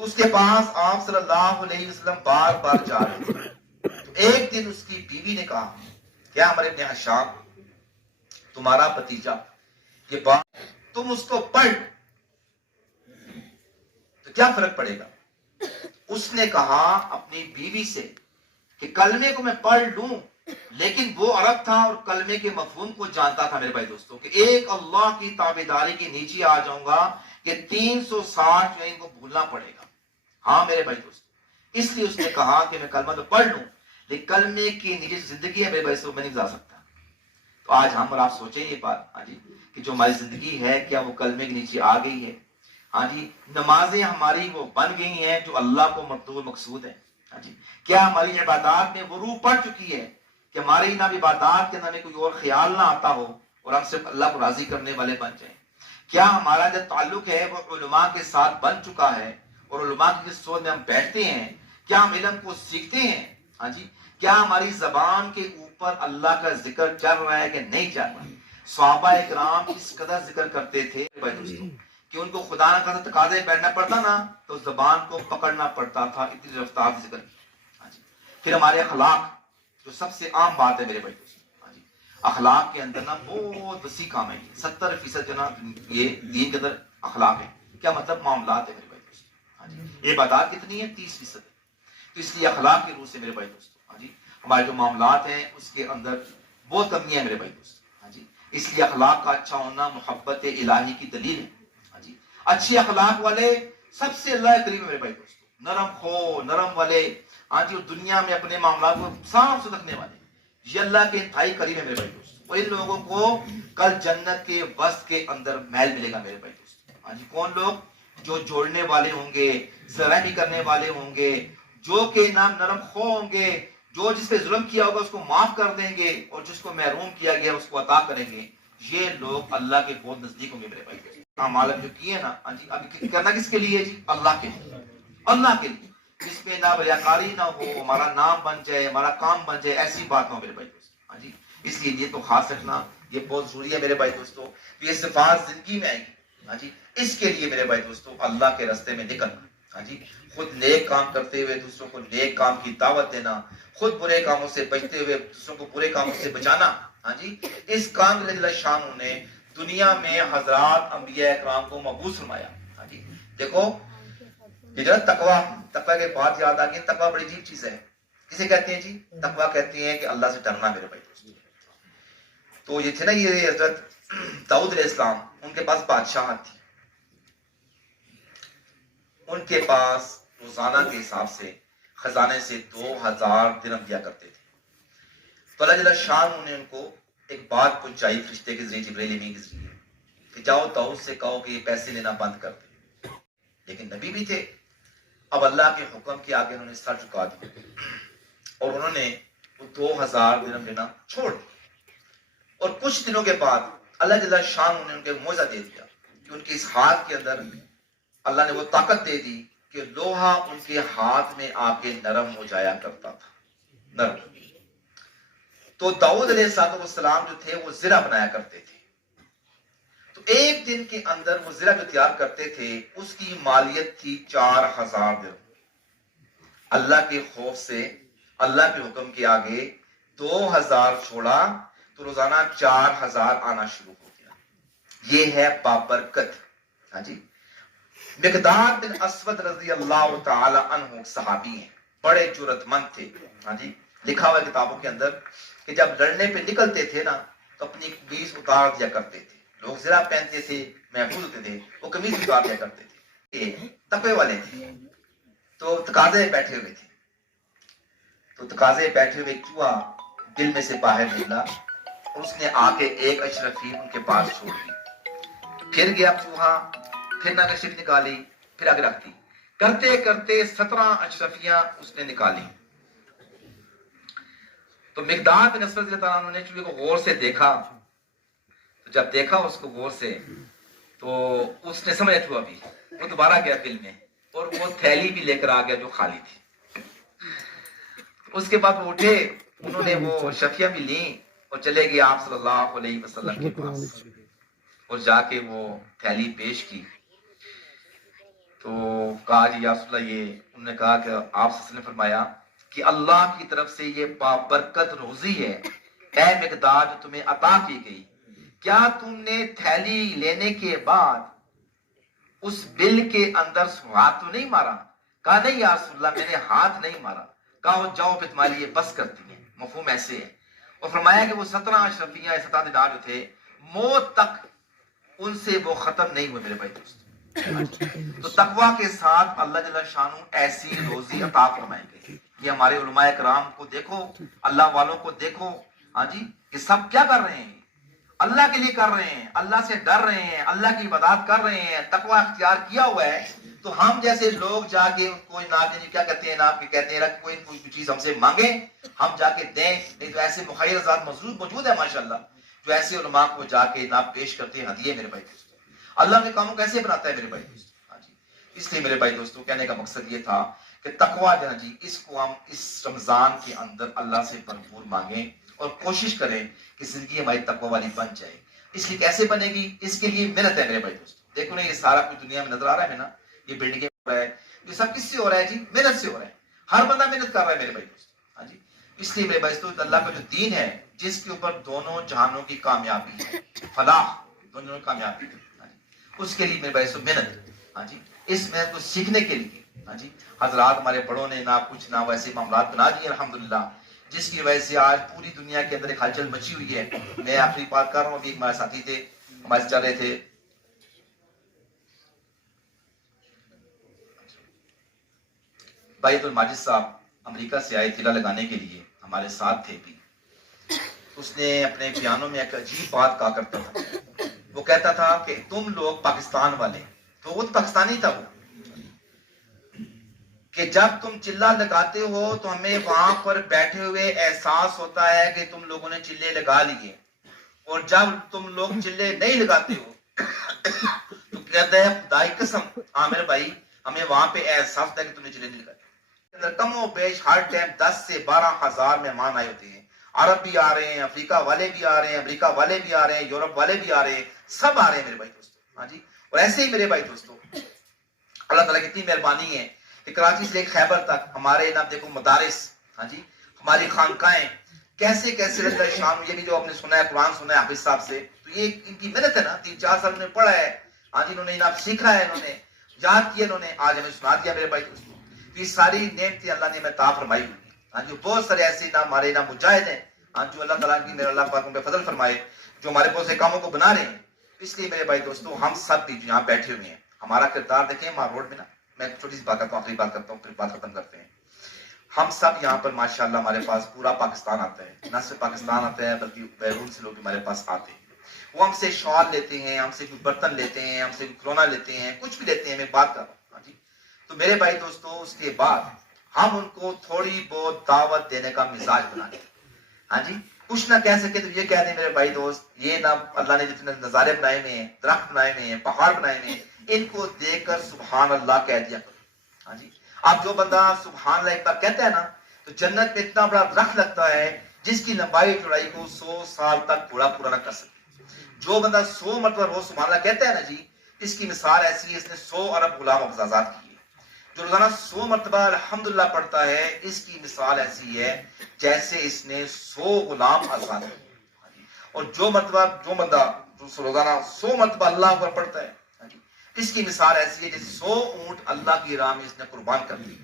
تو اس کے پاس آپ صلی اللہ علیہ وسلم بار بار جا رہے تھے. تو ایک دن اس کی بیوی نے کہا, کیا عمر ابن حشام, تمہارا بھتیجا یہ بات تم اس کو پڑھ تو کیا فرق پڑے گا؟ اس نے کہا اپنی بیوی سے کہ کلمے کو میں پڑھ لوں, لیکن وہ عرب تھا اور کلمے کے مفہوم کو جانتا تھا میرے بھائی دوستوں, کہ ایک اللہ کی تابعداری کے نیچے آ جاؤں گا کہ 360 میں ان کو بھولنا پڑے گا. ہاں میرے بھائی دوستوں, اس لیے اس نے کہا کہ میں کلمہ تو پڑھ لوں, لیکن کلمے کی نیچے زندگی ہے میرے بھائی دوستوں, میں نہیں بتا سکتا. تو آج ہم اور آپ سوچیں یہ بات, ہاں جی, کہ جو ہماری زندگی ہے کیا وہ کلمے کے نیچے آ گئی ہے؟ ہاں جی, نمازیں ہماری وہ بن گئی ہیں جو اللہ کو مطلوب مقصود ہے. ہاں جی, کیا ہماری عبادات میں وہ روح پڑ چکی ہے کہ ہماری نہ عبادات کے نام میں کوئی اور خیال نہ آتا ہو اور ہم صرف اللہ کو راضی کرنے والے بن جائیں؟ کیا ہمارا جو تعلق ہے وہ علماء کے ساتھ بن چکا ہے اور علماء کی جس صحبت میں ہم بیٹھتے ہیں کیا ہم علم کو سیکھتے ہیں؟ ہاں جی, کیا ہماری زبان کے اوپر اللہ کا ذکر چل رہا ہے کہ نہیں چل رہا ہے؟ صحابہ اکرام اس قدر ذکر کرتے تھے بھائی دوستوں کہ ان کو خدا نہ خدا تقاضے بیٹھنا پڑتا نا تو زبان کو پکڑنا پڑتا تھا, اتنی رفتار سے ذکر کی. ہاں جی, پھر ہمارے اخلاق جو سب سے عام بات ہے میرے بھائی دوستوں. ہاں جی, اخلاق کے اندر نا بہت وسیع کام ہے, 70% جو نا یہ دین کے اندر اخلاق ہے. کیا مطلب معاملات ہے میرے بھائی دوستوں. ہاں جی, یہ بات کتنی ہے 30%. تو اس لیے اخلاق کی روح سے میرے بھائی دوستوں, ہاں جی, ہمارے جو معاملات ہیں اس کے اندر بہت کمیاں ہیں میرے بھائی دوستوں. ہاں جی, اس لیے اخلاق کا اچھا ہونا محبت الہی کی دلیل ہے. ہاں جی, اچھے اخلاق والے سب سے اللہ کے قریب ہے میرے بھائی دوستوں. نرم خو, نرم والے, ہاں جی, دنیا میں اپنے معاملات کو صاف سے رکھنے والے, یہ اللہ کے انتہائی قریب ہے میرے بھائی دوستوں. اور ان لوگوں کو کل جنت کے وسط کے اندر محل ملے گا میرے بھائی دوستوں. ہاں جی, کون لوگ؟ جو جوڑنے والے ہوں گے, سرحمی کرنے والے ہوں گے, جو کہ نام نرم خو ہوں گے, جو جس پہ ظلم کیا ہوگا اس کو معاف کر دیں گے اور جس کو محروم کیا گیا اس کو عطا کریں گے. یہ لوگ اللہ کے بہت نزدیک ہوں گے میرے بھائی. اعمال جو کیے نا, ہاں جی, ابھی کرنا کس کے لیے جی؟ اللہ کے لیے, اللہ کے لیے, جس میں نہ ریاکاری نہ ہو, ہمارا نام بن جائے, ہمارا کام بن جائے, ایسی بات نہ ہو میرے بھائی دوستوں. ہاں جی, اس لیے یہ تو خاص رکھنا یہ بہت ضروری ہے میرے بھائی دوستوں. یہ صفات زندگی میں آئیں گی. ہاں جی, اس کے لیے میرے بھائی دوستوں اللہ کے راستے میں نکلنا. ہاں جی, خود نیک کام کرتے ہوئے دوسروں کو نیک کام کی دعوت دینا, خود برے کاموں سے بچتے ہوئے دوسروں کو برے کاموں سے بچانا. ہاں جی, اس کام کے لیے اللہ شان نے دنیا میں حضرات انبیاء اکرام کو مبعوث فرمایا. ہاں جی, دیکھو یہ جو تقوی کے بعد یاد آ گئی, تقوی بڑی عجیب چیز ہے. کسے کہتے ہیں جی؟ تقوی کہتے ہیں کہ اللہ سے ڈرنا میرے بھائی دوستوں. تو یہ تھے نا یہ حضرت داؤد علیہ السلام, ان کے پاس بادشاہت تھی, ان کے پاس روزانہ کے حساب سے خزانے سے 2000 درہم دیا کرتے تھے. تو اللہ جل شان نے ان کو ایک بات پہنچائی فرشتے کے ذریعے, جبرائیل امین کے ذریعے, کہ جاؤ داؤد سے کہو کہ یہ پیسے لینا بند کر دے، لیکن نبی بھی تھے. اب اللہ کے حکم کے آگے انہوں نے سر جھکا دیا اور انہوں نے وہ 2000 درہم لینا چھوڑ دیا. اور کچھ دنوں کے بعد اللہ جل شان نے ان کے معجزہ دے دیا کہ ان کے اس ہاتھ کے اندر اللہ نے وہ طاقت دے دی کہ لوہا ان کے ہاتھ میں آ کے نرم ہو جایا کرتا تھا، نرم. تو داؤد علیہ السلام جو تھے وہ زرہ بنایا کرتے تھے. تو ایک دن کے اندر وہ زرہ جو تیار کرتے تھے اس کی مالیت تھی 4000 درہم. اللہ کے خوف سے اللہ کے حکم کے آگے 2000 چھوڑا تو روزانہ 4000 آنا شروع ہو گیا. یہ ہے بابرکت. ہاں جی. مقداد بن اسود رضی اللہ تعالی عنہ صحابی ہیں، بڑے جرأت مند تھے. ہاں جی. لکھا ہوا کتابوں کے اندر کہ جب لڑنے پہ نکلتے تھے نا تو اپنی قمیض اتار دیا کرتے تھے. لوگ زرہ پہنتے تھے، محفوظ ہوتے تھے، وہ قمیض اتار دیا کرتے تھے. تقوی والے تھے. تو تقاضے بیٹھے ہوئے تھے. تو تقاضے بیٹھے ہوئے چوہا دل میں سے باہر نکلا اور اس نے آ کے ایک اشرفی ان کے پاس چھوڑ دی. پھر گیا چوہا، پھر نہ اشرفی نکالی، پھر آگے رکھ دی. کرتے کرتے 17 اشرفیاں اس نے نکالی. تو مقداد بن اسود رضی اللہ عنہ نے چوہے کو غور سے دیکھا. تو جب دیکھا اس کو غور سے تو اس نے سمجھا چوہا بھی، وہ دوبارہ گیا بل میں اور وہ تھیلی بھی لے کر آ گیا جو خالی تھی. اس کے بعد وہ اٹھے، انہوں نے وہ اشرفیاں بھی لیں اور چلے گئے آپ صلی اللہ علیہ وسلم کے پاس اور جا کے وہ تھیلی پیش کی. تو کہا جی یا رسول اللہ، یہ انہوں نے کہا کہ آپ صلی اللہ علیہ وسلم نے فرمایا کہ اللہ کی طرف سے یہ بابرکت روزی ہے اے مقداد جو تمہیں عطا کی گئی. کیا تم نے تھیلی لینے کے بعد اس بل کے اندر ہاتھ تو نہیں مارا؟ کہا نہیں یا رسول اللہ میں نے ہاتھ نہیں مارا. کہا جاؤ پہ تمہاری یہ بس کرتی ہیں. مفہوم ایسے ہے. اور فرمایا کہ وہ 17 اشرفیاں 17 دینار جو تھے موت تک ان سے وہ ختم نہیں ہوئے میرے بھائی دوست. تو تقوی کے ساتھ اللہ جل شانہ ایسی روزی عطا فرمائیں گے. یہ ہمارے علماء کرام کو دیکھو، اللہ والوں کو دیکھو. ہاں جی. یہ سب کیا کر رہے ہیں؟ اللہ کے لیے کر رہے ہیں، اللہ سے ڈر رہے ہیں، اللہ کی عبادات کر رہے ہیں، تقوی اختیار کیا ہوا ہے. تو ہم جیسے لوگ جا کے کوئی کیا کہتے ہیں نام کے کہتے ہیں کوئی چیز ہم سے مانگے ہم جا کے دیں. نہیں تو ایسے مخیر ذات موجود ہے ماشاءاللہ جو ایسے علماء کو جا کے نام پیش کرتے ہیں ہدیے. میرے بھائی دوستو اللہ نے کاموں کیسے بناتا ہے میرے بھائی دوستو. ہاں جی. اس لیے میرے بھائی دوستو کہنے کا مقصد یہ تھا کہ تقوی جو ہے جی اس کو ہم اس رمضان کے اندر اللہ سے بھرپور مانگیں اور کوشش کریں کہ زندگی ہماری تقوی والی بن جائے. اس لیے کیسے بنے گی؟ اس کے لیے محنت ہے میرے بھائی دوستو. دیکھو نا یہ سارا کچھ دنیا میں نظر آ رہا ہے نا، یہ بلڈنگیں ہو رہا ہے، یہ سب کس سے ہو رہا ہے جی؟ محنت سے ہو رہا ہے. ہر بندہ محنت کر رہا ہے میرے بھائی دوستو. ہاں جی. اس لیے میرے بھائی دوستو اللہ کا جو دین ہے جس کے اوپر دونوں جہانوں کی کامیابی ہے، فلاح دونوں کامیابی ہے. ہاں جی. اس کے لیے میرے بھائی دوستو محنت. ہاں جی. اس محنت کو سیکھنے کے لیے ہاں جی حضرات ہمارے بڑوں نے نہ کچھ نہ ویسے معاملات بنا دیے الحمدللہ، جس کی وجہ سے آج پوری دنیا کے اندر ایک ہلچل مچی ہوئی ہے. میں آخری بات کر رہا ہوں. ابھی ہمارے ساتھی تھے ہمارے چل رہے تھے بیت الماجد صاحب امریکہ سے آئے تھیلا لگانے کے لیے، ہمارے ساتھ تھے بھی. اس نے اپنے بیانوں میں ایک عجیب بات کہا کرتا تھا. وہ کہتا تھا کہ تم لوگ پاکستان والے، تو وہ پاکستانی تھا وہ، کہ جب تم چلہ لگاتے ہو تو ہمیں وہاں پر بیٹھے ہوئے احساس ہوتا ہے کہ تم لوگوں نے چلے لگا لیے، اور جب تم لوگ چلے نہیں لگاتے ہو تو کہتا ہے خدائی قسم عامر بھائی ہمیں وہاں پہ احساس ہوتا ہے کہ تم نے چلے نہیں لگاتے. کم و بیش ہر ٹائم 10 سے 12 ہزار مہمان آئے ہوتے ہیں. عرب بھی آ رہے ہیں، افریقہ والے بھی آ رہے ہیں، امریکہ والے بھی آ رہے ہیں، یورپ والے بھی آ رہے ہیں، سب آ رہے ہیں میرے بھائی دوستو. ہاں جی. اور ایسے ہی میرے بھائی دوستو اللہ تعالیٰ کی اتنی مہربانی ہے کہ کراچی سے خیبر تک ہمارے نا دیکھو مدارس، ہاں جی ہماری خانقاہیں کیسے کیسے اللہ شان. یہ بھی جو آپ نے سنا ہے قرآن سنا ہے حافظ صاحب سے، تو یہ ان کی محنت ہے نا. 3-4 سال انہوں نے پڑھا ہے. ہاں جی. انہوں نے انہیں سیکھا ہے، انہوں نے یاد کیا، انہوں نے آج ہمیں سنا دیا میرے بھائی دوستو. یہ ساری نعمتیں اللہ نے ہمیں عطا فرمائی ہوئی. ہاں جو بہت سارے ایسے نہ ہمارے نہ مجاہد ہیں ہاں جو اللہ تعالیٰ کی میرے اللہ پاک ان پہ فضل فرمائے جو ہمارے بہت سے کاموں کو بنا رہے ہیں. اس لیے میرے بھائی دوستو ہم سب بھی جو یہاں بیٹھے ہوئے ہیں ہمارا کردار دیکھیں مار روڈ میں نا. میں چھوٹی سی بات کرتا ہوں، آخری بات کرتا ہوں پھر بات ختم کرتے ہیں. ہم سب یہاں پر ماشاءاللہ ہمارے پاس پورا پاکستان آتا ہے. نہ صرف پاکستان آتا ہے بلکہ بیرون سے لوگ ہمارے پاس آتے ہیں. وہ ہم سے شال لیتے ہیں، ہم سے کوئی برتن لیتے ہیں، ہم سے کوئی کھلونا لیتے ہیں، کچھ بھی لیتے ہیں، میں بات کر رہا ہوں. ہاں جی. تو میرے بھائی دوستو اس کے بعد ہم ان کو تھوڑی بہت دعوت دینے کا مزاج بنا لیں. ہاں جی. کچھ نہ کہہ سکے تو یہ کہہ دیں میرے بھائی دوست یہ نہ اللہ نے جتنے نظارے بنائے ہوئے ہیں، درخت بنائے ہوئے ہیں، پہاڑ بنائے ہوئے ہیں، ان کو دیکھ کر سبحان اللہ کہہ دیا کرو. ہاں جی. اب جو بندہ سبحان اللہ ایک بار کہتا ہے نا تو جنت میں اتنا بڑا درخت لگتا ہے جس کی لمبائی چوڑائی کو 100 سال تک پورا نہ کر سکے. جو بندہ 100 مرتبہ روز سبحان اللہ کہتا ہے نا جی، اس کی مثال ایسی ہے اس نے 100 ارب غلام آزاد کیے. جو روزانہ 100 مرتبہ الحمدللہ پڑھتا ہے اس کی مثال ایسی ہے جیسے اس نے 100 غلام آزاد کیے. اور جو بندہ روزانہ 100 مرتبہ اللہ اکبر پڑھتا ہے اس کی مثال ایسی ہے جیسے 100 اونٹ اللہ کی راہ میں اس نے قربان کر دی.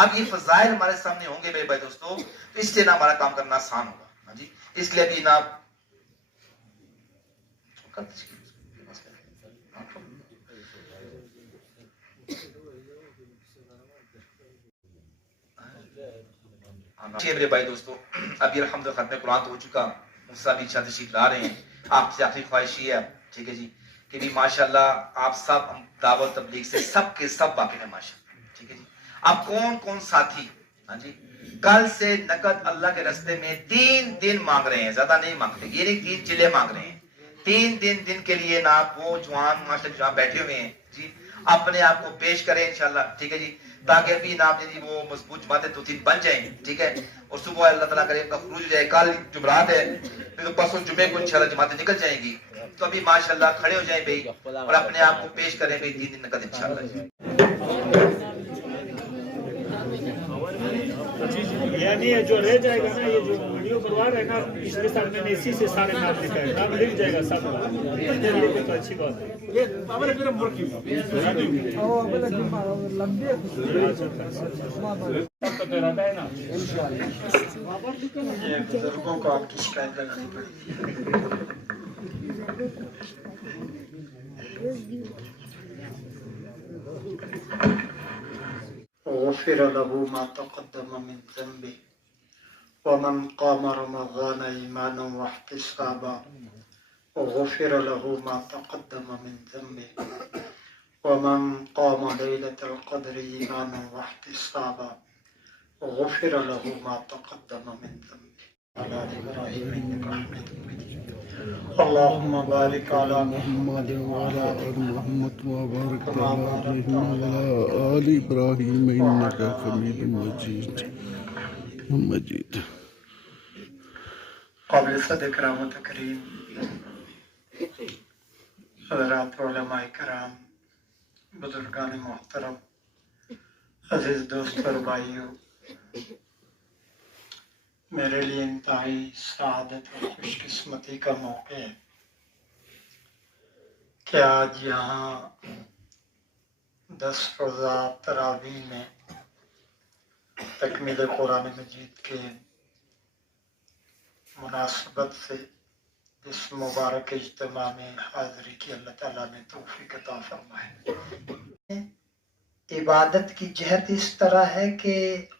اب یہ فضائل ہمارے سامنے ہوں گے میرے بھائی دوستو، تو اس سے نہ ہمارا کام کرنا آسان ہوگا. ہاں جی. اس لیے بھی نہ میرے بھائی دوستو ابھی الحمدللہ ختم قرآن تو ہو چکا، موسیٰ بھی اچھا تشریف لا رہے ہیں. آپ سے آخری خواہش یہ ہے ٹھیک ہے جی کہ بھی ماشاءاللہ آپ سب دعوت تبلیغ سے سب کے سب واقف ہیں ماشاءاللہ. ٹھیک ہے جی. اب کون ساتھی ہاں جی کل سے نقد اللہ کے راستے میں 3 دن مانگ رہے ہیں، زیادہ نہیں مانگتے، یہ نہیں 3 چلے مانگ رہے ہیں، 3 دن کے لیے نا وہ جوان ماشاءاللہ جہاں بیٹھے ہوئے ہیں جی اپنے آپ کو پیش کریں انشاءاللہ. ٹھیک ہے جی. تاکہ ابھی نا آپ جی وہ مضبوط جماعتیں 2-3 بن جائیں. ٹھیک ہے. اور صبح اللہ تعالیٰ کرے کا خروج ہو جائے. کل جمعرات ہے پھر تو پرسوں جمعے کو انشاءاللہ جماعتیں نکل جائیں گی. تو ابھی ماشاءاللہ کھڑے ہو جائیں بھائی اور اپنے آپ کو پیش کریں بھائی 3 دن نقد انشاءاللہ. یعنی یہ جو رہ جائے گا نا یہ جو ویڈیو بنوا رہے ہیں نا پچھلے سال میں نے اسی سے سارے نام لکھا ہے، نام لکھ جائے گا سب کا. یہ تو اچھی بات ہے. بزرگوں کو آپ کی شکایت لگانی پڑی. غفر له ما تقدم من ذنبه ومن قام رمضان إيمانا واحتسابا غفر له ما تقدم من ذنبه ومن قام ليلة القدر إيمانا واحتسابا غفر له ما تقدم من ذنبه. على إبراهيم إنك حميد مجيد. اللهم بارك على محمد وعلى آل محمد وبارك على إبراهيم وعلى آل إبراهيم إنك حميد مجيد. قابل صدر کرام و تکریم حضرات علماء کرام، بزرگان محترم، عزیز دوست اور بھائیوں، میرے لیے انتہائی سعادت اور خوش قسمتی کا موقع ہے کہ آج یہاں 10 روزہ تراویح میں تکمیل قرآن مجید کے مناسبت سے اس مبارک اجتماع میں حاضری کی اللہ تعالیٰ نے توفیق عطا فرمائے. عبادت کی جہت اس طرح ہے کہ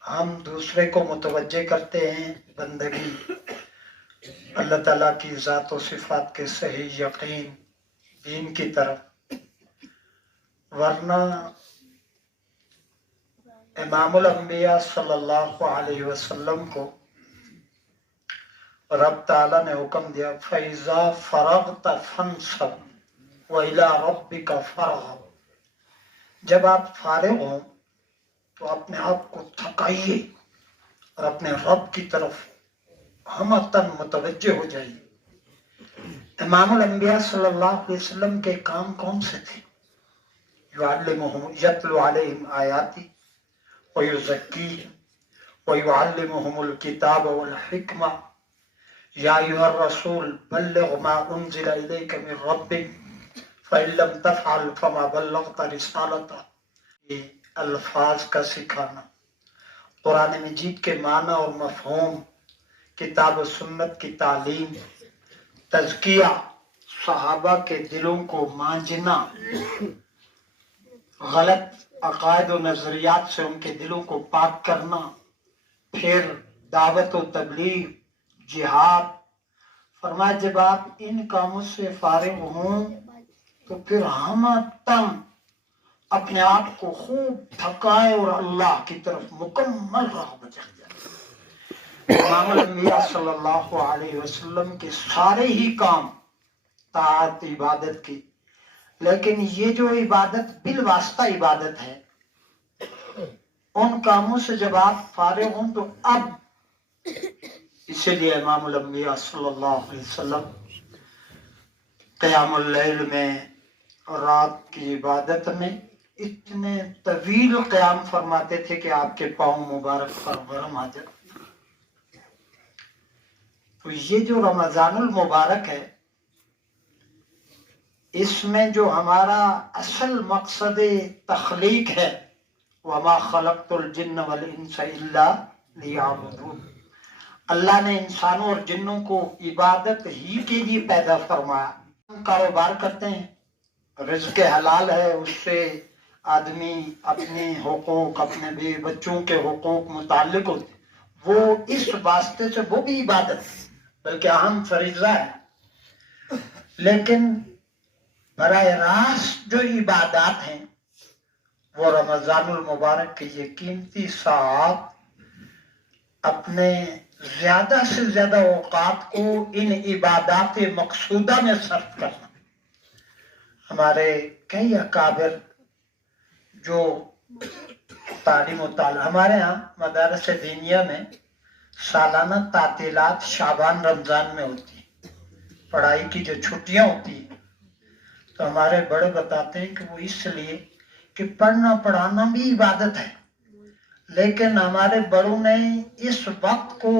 ہم دوسرے کو متوجہ کرتے ہیں بندگی اللہ تعالیٰ کی ذات و صفات کے صحیح یقین دین کی طرف، ورنہ امام الانبیاء صلی اللہ علیہ وسلم کو رب تعالیٰ نے حکم دیا فَإِذَا فَرَغْتَ فَانْصَبْ وَإِلَىٰ رَبِّكَ فَارْغَب. جب آپ فارغ ہوں تو اپنے آپ کو تھکائیے اور اپنے رب کی طرف ہمتاً متوجہ ہو جائیے. امام الانبیاء صلی اللہ علیہ وسلم کے کام کون سے تھے؟ یتلو علیہم آیاتی ویزکیہم ویعلمہم الکتاب والحکمہ یا ایھا الرسول بلغ ما انزل الیک من ربک فَإِن لَمْ تَفْعَلْ فَمَا بَلَّغْتَ رِسَالَتَهُ. یہ الفاظ کا سکھانا، قرآن مجید کے معنی اور مفہوم، کتاب و سنت کی تعلیم، تزکیہ، صحابہ کے دلوں کو مانجنا، غلط عقائد و نظریات سے ان کے دلوں کو پاک کرنا، پھر دعوت و تبلیغ، جہاد، فرمایا جب آپ ان کاموں سے فارغ ہوں تو پھر ہم تم اپنے آپ کو خوب تھکائے اور اللہ کی طرف مکمل رغبت جائے۔ امام الانبیاء صلی اللہ علیہ وسلم کے سارے ہی کام طاعت عبادت کی، لیکن یہ جو عبادت بالواسطہ عبادت ہے، ان کاموں سے جب آپ فارغ ہوں تو اب اسی لیے امام الانبیاء صلی اللہ علیہ وسلم قیام اللیل میں اور رات کی عبادت میں اتنے طویل قیام فرماتے تھے کہ آپ کے پاؤں مبارک پر ورم آ جاتا۔ تو یہ جو رمضان المبارک ہے، اس میں جو ہمارا اصل مقصد تخلیق ہے، وَمَا خَلَقْتُ الْجِنَّ وَالْإِنسَ إِلَّا لِيَعْبُدُونِ، اللہ نے انسانوں اور جنوں کو عبادت ہی کے لیے پیدا فرمایا۔ ہم کاروبار کرتے ہیں، رزق حلال ہے، اس سے آدمی اپنے حقوق، اپنے بیوی بچوں کے حقوق متعلق ہوتے ہیں، وہ اس واسطے سے وہ بھی عبادت ہے، بلکہ اہم فریضہ ہے۔ لیکن براہ راست جو عبادات ہیں وہ رمضان المبارک کے یہ قیمتی ساعات اپنے زیادہ سے زیادہ اوقات کو ان عبادات مقصودہ میں صرف کرنا۔ ہمارے کئی اکابر جو تعلیم و تعلیم، ہمارے ہاں مدارس دینیہ میں سالانہ تعطیلات شعبان رمضان میں ہوتی ہیں، پڑھائی کی جو چھٹیاں ہوتی ہیں، تو ہمارے بڑے بتاتے ہیں کہ وہ اس لیے کہ پڑھنا پڑھانا بھی عبادت ہے، لیکن ہمارے بڑوں نے اس وقت کو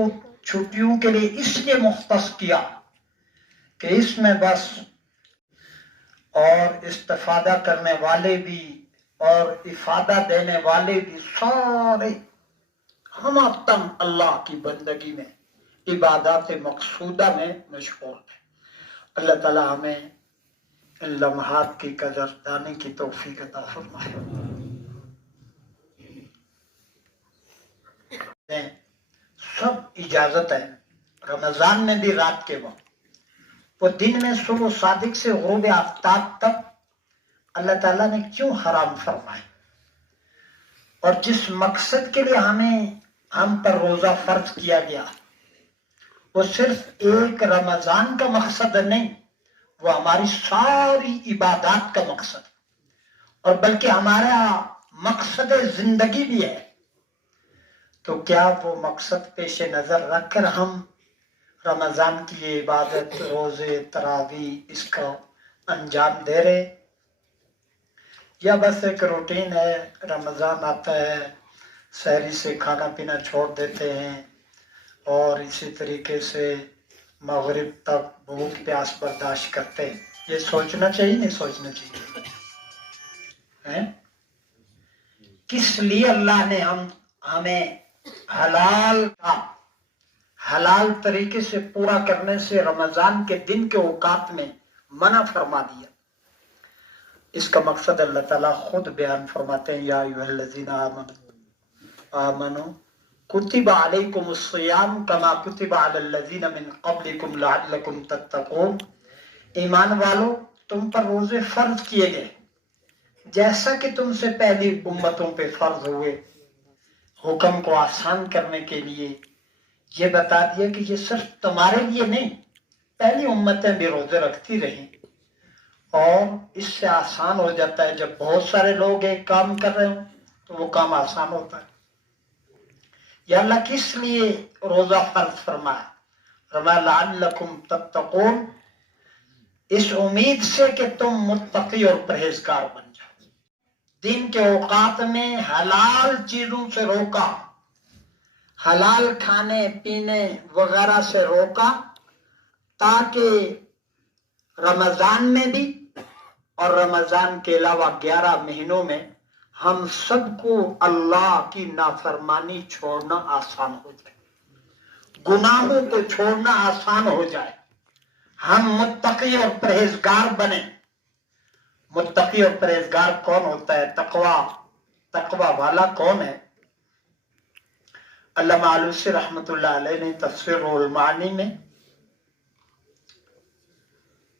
چھٹیوں کے لیے اس لیے مختص کیا کہ اس میں بس اور استفادہ کرنے والے بھی اور افادہ دینے والے بھی سارے ہم تم اللہ کی بندگی میں عبادات مقصودہ میں مشغول ہیں۔ اللہ تعالی ہمیں ان لمحات کی قدر دانے کی توفیق عطا فرمائے۔ سب اجازت ہے، رمضان میں بھی رات کے وقت، وہ دن میں صبح صادق سے غروب آفتاب تک اللہ تعالیٰ نے کیوں حرام فرمائے، اور جس مقصد کے لیے ہم پر روزہ فرض کیا گیا وہ صرف ایک رمضان کا مقصد نہیں، وہ ہماری ساری عبادات کا مقصد، اور بلکہ ہمارا مقصد زندگی بھی ہے۔ تو کیا وہ مقصد پیش نظر رکھ کر ہم رمضان کی یہ عبادت، روزے، تراویح اس کا انجام دے رہے، یا بس ایک روٹین ہے، رمضان آتا ہے سحری سے کھانا پینا چھوڑ دیتے ہیں اور اسی طریقے سے مغرب تک بھوک پیاس برداشت کرتے ہیں؟ یہ سوچنا چاہیے نہیں سوچنا چاہیے؟ کس لیے اللہ نے ہمیں حلال طریقے سے پورا کرنے سے رمضان کے دن کے اوقات میں منع فرما دیا؟ اس کا مقصد اللہ تعالیٰ خود بیان فرماتے ہیں، یا ایھا الذین آمنوا کتب علیکم الصیام کما کتب علی الذین من قبلکم لعلکم تتقون، ایمان والو تم پر روزے فرض کیے گئے جیسا کہ تم سے پہلی امتوں پہ فرض ہوئے، حکم کو آسان کرنے کے لیے یہ بتا دیا کہ یہ صرف تمہارے لیے نہیں، پہلی امتیں بھی روزے رکھتی رہیں، اور اس سے آسان ہو جاتا ہے۔ جب بہت سارے لوگ ایک کام کر رہے ہوں تو وہ کام آسان ہوتا ہے۔ یا اللہ کس لیے روزہ فرض فرمایا؟ فرمایا لعلکم تتقون، اس امید سے کہ تم متقی اور پرہیزگار بن جاؤ۔ دن کے اوقات میں حلال چیزوں سے روکا، حلال کھانے پینے وغیرہ سے روکا، تاکہ رمضان میں بھی اور رمضان کے علاوہ 11 مہینوں میں ہم سب کو اللہ کی نافرمانی چھوڑنا آسان ہو جائے، گناہوں کو چھوڑنا آسان ہو جائے، ہم متقی اور پرہیزگار بنیں۔ متقی اور پرہیزگار کون ہوتا ہے؟ تقوی والا کون ہے؟ علامہ آلوسی رحمۃ اللہ علیہ نے تفسیر المعانی میں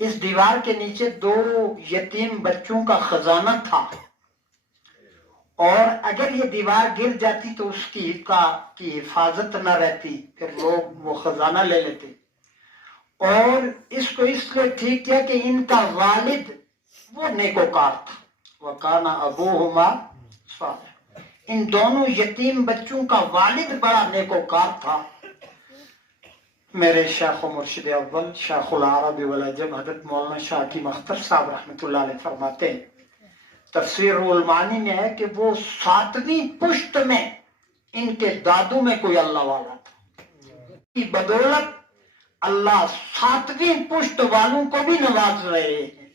اس دیوار کے نیچے 2 یتیم بچوں کا خزانہ تھا، اور اگر یہ دیوار گر جاتی تو اس کی حفاظت نہ رہتی، پھر لوگ وہ خزانہ لے لیتے، اور اس کو اس لیے ٹھیک کیا کہ ان کا والد وہ نیکوکار تھا، وَكَانَ أَبُوهُمَا صَالِحًا، ان دونوں یتیم بچوں کا والد بڑا نیکوکار تھا۔ میرے شیخ و مرشد اول شیخ العرب والعجم حضرت مولانا شاہ کی مختر صاحب رحمۃ اللہ علیہ فرماتے ہیں، تفسیر المعانی میں ہے کہ وہ 7ویں پشت میں ان کے دادو میں کوئی اللہ والا تھا، کی بدولت اللہ 7ویں پشت والوں کو بھی نواز رہے ہیں۔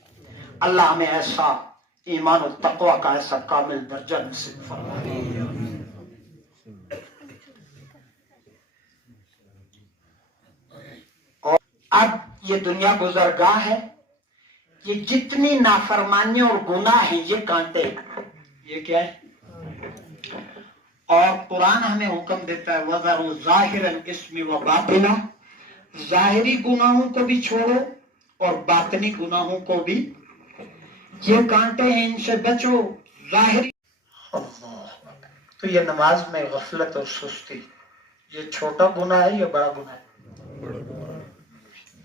اللہ ہمیں ایسا ایمان و تقوی کا ایسا کامل درجہ نصیب فرمائے۔ اور اب یہ دنیا گزرگاہ ہے، یہ جتنی نافرمانیاں اور گناہ ہیں یہ کانٹے، یہ کیا ہے؟ اور قرآن ہمیں حکم دیتا ہے وَذَرُوا ظَاهِرَ الْإِثْمِ وَبَاطِنَهُ، ظاہری گناہوں کو بھی چھوڑو اور باطنی گناہوں کو بھی، یہ کانٹے ہیں ان سے بچو۔ ظاہری تو یہ نماز میں غفلت اور سستی، یہ چھوٹا گناہ ہے یا بڑا گناہ ہے؟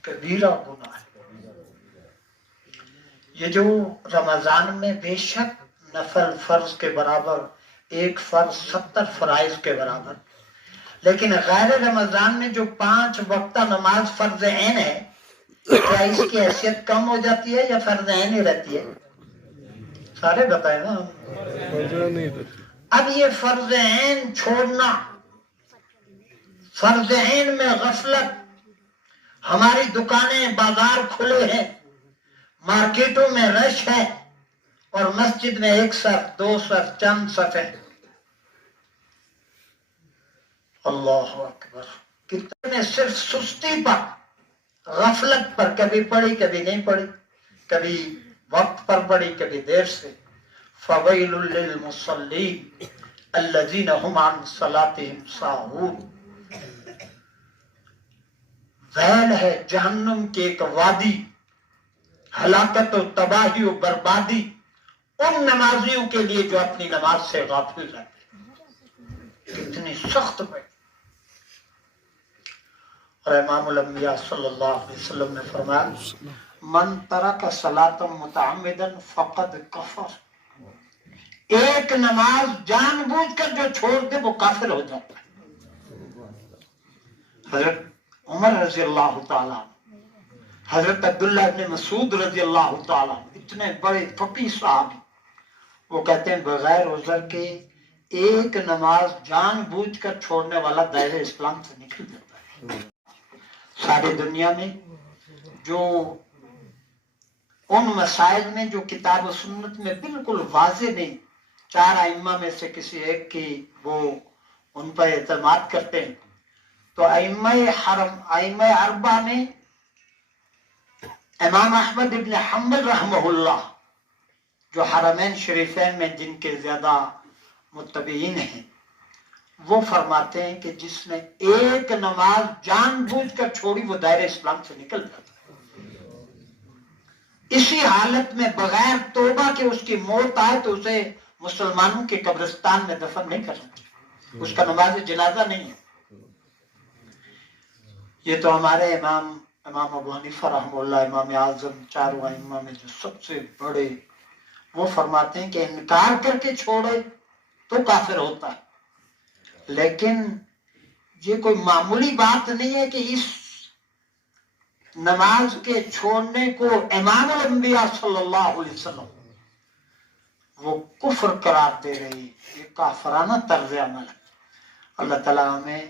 کبیرہ گناہ ہے۔ یہ جو رمضان میں بے شک نفل فرض کے برابر، ایک فرض 70 فرائض کے برابر، لیکن غیر رمضان میں جو 5 وقتہ نماز فرض عین ہے، کیا اس کی حیثیت کم ہو جاتی ہے یا فرض عین ہی رہتی ہے؟ سارے بتائیں نا۔ اب یہ فرض عین چھوڑنا، فرض عین میں غفلت، ہماری دکانیں بازار کھلے ہیں، مارکیٹوں میں رش ہے، اور مسجد میں 1 صف 2 صف چند صف ہے۔ اللہ اکبر، کتنے صرف سستی پر، غفلت پر، کبھی پڑھی کبھی نہیں پڑھی، کبھی وقت پر پڑھی کبھی دیر سے۔ فویل للمصلین الذین هم عن صلاتهم ساہون، ویل ہے جہنم کے ایک وادی، ہلاکت و تباہی و بربادی ان نمازیوں کے لیے جو اپنی نماز سے غافل رہتے ہیں۔ کتنی سخت ہے۔ اور امام الانبیاء صلی اللہ علیہ وسلم نے فرمایا من ترک صلاۃ متعمدا فقد کفر، ایک نماز جان بوجھ کر جو چھوڑ دے وہ کافر ہو جاتا ہے۔ حضرت عمر رضی اللہ تعالیٰ، حضرت عبداللہ ابن مسعود رضی اللہ تعالیٰ، اتنے بڑے فقیہ صحابی، وہ کہتے ہیں بغیر عذر کے ایک نماز جان بوجھ کر چھوڑنے والا دائرہ اسلام سے نکل جاتا ہے۔ ساری دنیا میں جو ان مسائل میں جو کتاب و سنت میں بالکل واضح نہیں، 4 ائمہ میں سے کسی ایک کی وہ ان پر اعتماد کرتے ہیں، تو ائمہ حرم، ائمہ اربعہ میں امام احمد ابن حنبل رحمہ اللہ، جو حرمین شریفین میں جن کے زیادہ متبعین ہیں، وہ فرماتے ہیں کہ جس نے ایک نماز جان بوجھ کر چھوڑی وہ دائرہ اسلام سے نکل جاتا ہے۔ اسی حالت میں بغیر توبہ کے اس کی موت آئے تو اسے مسلمانوں کے قبرستان میں دفن نہیں کر سکتے، اس کا نماز جنازہ نہیں ہے۔ یہ تو ہمارے امام ابو حنیفہ رحمہ اللہ، امام اعظم، 4 ائمہ میں جو سب سے بڑے، وہ فرماتے ہیں کہ انکار کر کے چھوڑے تو کافر ہوتا ہے، لیکن یہ کوئی معمولی بات نہیں ہے کہ اس نماز کے چھوڑنے کو امام الانبیاء صلی اللہ علیہ وسلم وہ کفر قرار دے رہی، یہ کافرانہ طرز عمل ہے۔ اللہ تعالیٰ ہمیں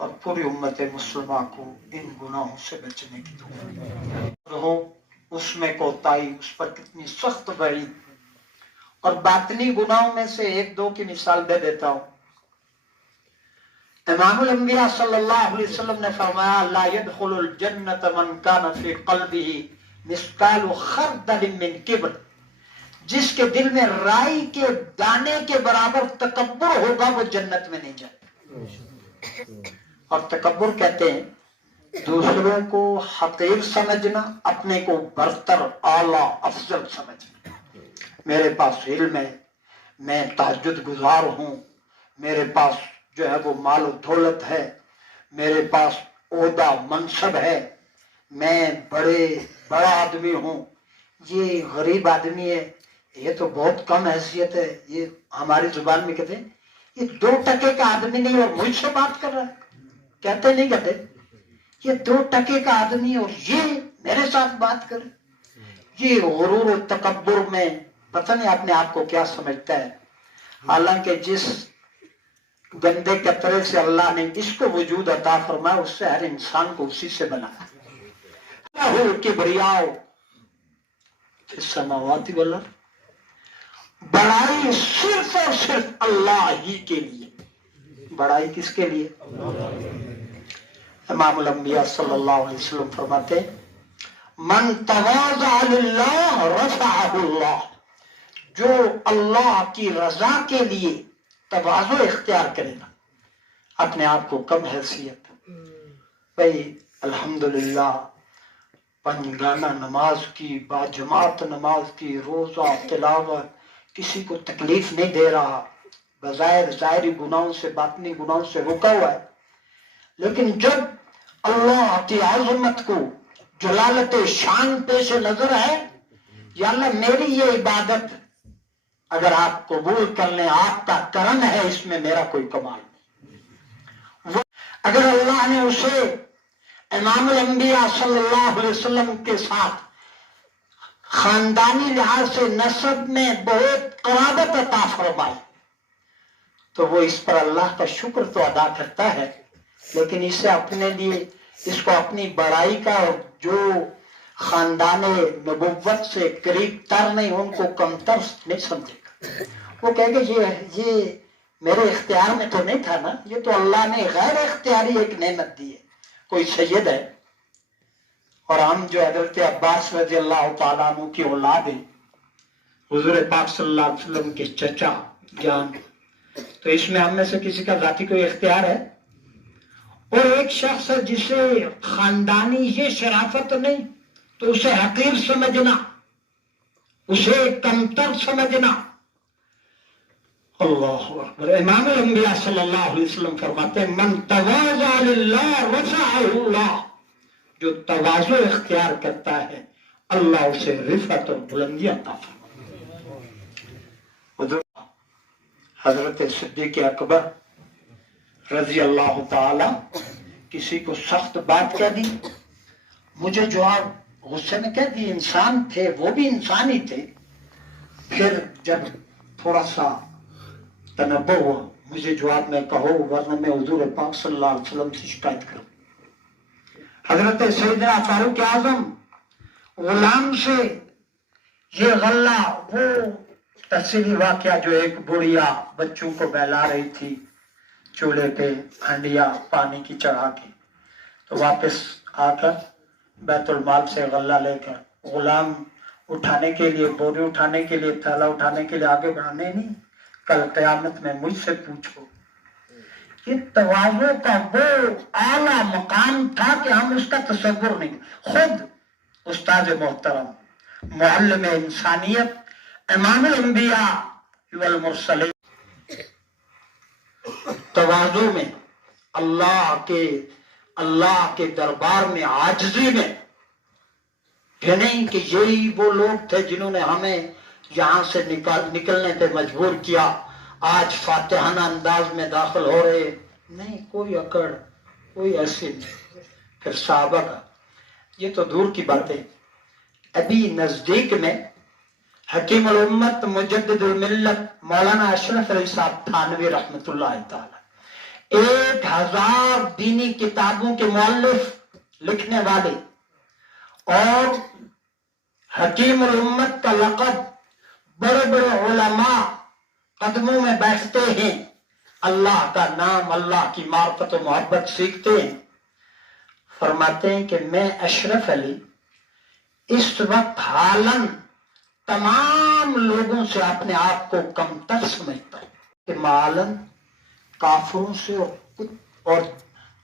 اور پوری امت مسلمہ کو ان گناہوں سے بچنے کی توفیق رہو۔ اس میں کوتاہی، اس پر کتنی سخت بری، اور باطنی گناہوں میں سے 1-2 کی مثال دے دیتا ہوں۔ امام الانبیاء صلی اللہ علیہ وسلم نے فرمایا لا يدخل الجنت من کان فی قلبہ مثقال خردل من کبر، جس کے دل میں رائی کے دانے کے برابر تکبر ہوگا وہ جنت میں نہیں جائے۔ اور تکبر کہتے ہیں دوسروں کو حقیر سمجھنا، اپنے کو برتر، اعلیٰ، افضل سمجھنا۔ میرے پاس علم ہے، میں تہجد گزار ہوں، میرے پاس جو ہے وہ مال و دولت ہے، میرے پاس عہدہ منصب ہے، میں بڑا آدمی ہوں، یہ غریب آدمی ہے، یہ تو بہت کم حیثیت ہے، یہ ہماری زبان میں کہتے ہیں یہ 2 ٹکے کا آدمی نہیں اور مجھ سے بات کر رہا ہے، کہتے نہیں کہتے یہ 2 ٹکے کا آدمی اور یہ میرے ساتھ بات کرے۔ یہ غرور و تکبر میں پتہ نہیں اپنے آپ کو کیا سمجھتا ہے، حالانکہ جس گندے قطرے سے اللہ نے اس کو وجود عطا فرمایا اس سے ہر انسان کو اسی سے بنایا۔ کبریاء فی السماوات والارض، بڑائی صرف اور صرف اللہ ہی کے لیے۔ بڑائی کس کے لیے؟ امام الانبیاء صلی اللہ علیہ وسلم فرماتے ہیں من تواضع للہ رفعہ اللہ، جو اللہ کی رضا کے لیے تواضع اختیار کرے گا، اپنے آپ کو کم حیثیت، بھئی الحمدللہ پنجگانہ نماز کی، باجماعت نماز کی، روزہ تلاوت، کسی کو تکلیف نہیں دے رہا، بظاہر ظاہری گناہوں سے باطنی گناہوں سے رکا ہوا ہے، لیکن جب اللہ کی عظمت کو، جلالت شان پیش نظر ہے، یا اللہ میری یہ عبادت اگر آپ قبول کر لیں، آپ کا کرم ہے، اس میں میرا کوئی کمال نہیں۔ اگر اللہ نے اسے امام الانبیاء صلی اللہ علیہ وسلم کے ساتھ خاندانی لحاظ سے نسب میں بہت قرابت عطا فرمائی تو وہ اس پر اللہ کا شکر تو ادا کرتا ہے، لیکن اسے اپنے لیے، اس کو اپنی بڑائی کا، اور جو خاندان نبوت سے قریب تر نہیں ان کو کمتر نہیں سمجھے گا۔ وہ کہے گا یہ میرے اختیار میں تو نہیں تھا نا، یہ تو اللہ نے غیر اختیاری ایک نعمت دی ہے۔ کوئی سید ہے اور ہم جو حضرت عباس رضی اللہ تعالیٰ عنہ کی اولاد ہیں، حضور پاک صلی اللہ علیہ وسلم کے چچا جان، تو اس میں ہم میں سے کسی کا ذاتی کوئی اختیار ہے؟ اور ایک شخص ہے جسے خاندانی یہ شرافت نہیں تو اسے حقیر سمجھنا، اسے کمتر سمجھنا۔ اللہ اکبر۔ امام الانبیاء صلی اللہ علیہ وسلم فرماتے ہیں من تواضع للہ رفعہ اللہ، جو تواضع اختیار کرتا ہے اللہ اسے رفعت اور بلندی عطا فرماتا ہے۔ حضرت صدیق اکبر رضی اللہ تعالی کسی کو سخت بات کہہ دی، مجھے جواب غصے میں کہہ دی، انسان تھے، وہ بھی انسان ہی تھے، پھر جب تھوڑا سا تنبہ ہوا مجھے جواب میں کہو ورنہ میں حضور پاک صلی اللہ علیہ وسلم سے شکایت کروں۔ حضرت سیدنا فاروق اعظم غلام سے یہ غلہ، وہ تفصیلی واقعہ جو ایک بڑھیا بچوں کو بہلا رہی تھی چولہے پہ ہنڈیا پانی کی چڑھا کے، تو واپس آ کر بیت المال سے غلہ لے کر غلام اٹھانے کے لیے، بوری اٹھانے کے لیے، تھیلا اٹھانے کے لیے آگے بڑھانے نہیں، کل قیامت میں مجھ سے پوچھو۔ یہ تواضع کا وہ اعلیٰ مقام تھا کہ ہم اس کا تصور نہیں۔ خود استاد محترم، معلم انسانیت، امام الانبیاء والمرسلین، تواضع میں، اللہ کے دربار میں عاجزی میں، یہ نہیں کہ یہی وہ لوگ تھے جنہوں نے ہمیں یہاں سے نکلنے پہ مجبور کیا، آج فاتحانہ انداز میں داخل ہو رہے، نہیں، کوئی اکڑ، کوئی ایسی نہیں۔ پھر صحابہ کا یہ تو دور کی باتیں، ابھی نزدیک میں حکیم الامت مجدد الملت مولانا اشرف علی صاحب تھانوی رحمۃ اللہ تعالی، 1000 دینی کتابوں کے مؤلف، لکھنے والے، اور حکیم الامت کا لقب، بڑے بڑے علماء قدموں میں بیٹھتے ہیں، اللہ کا نام، اللہ کی معرفت و محبت سیکھتے ہیں، فرماتے ہیں کہ میں اشرف علی اس وقت حالاً تمام لوگوں سے اپنے آپ کو کمتر سمجھتا ہوں کہ معالاً کافروں سے اور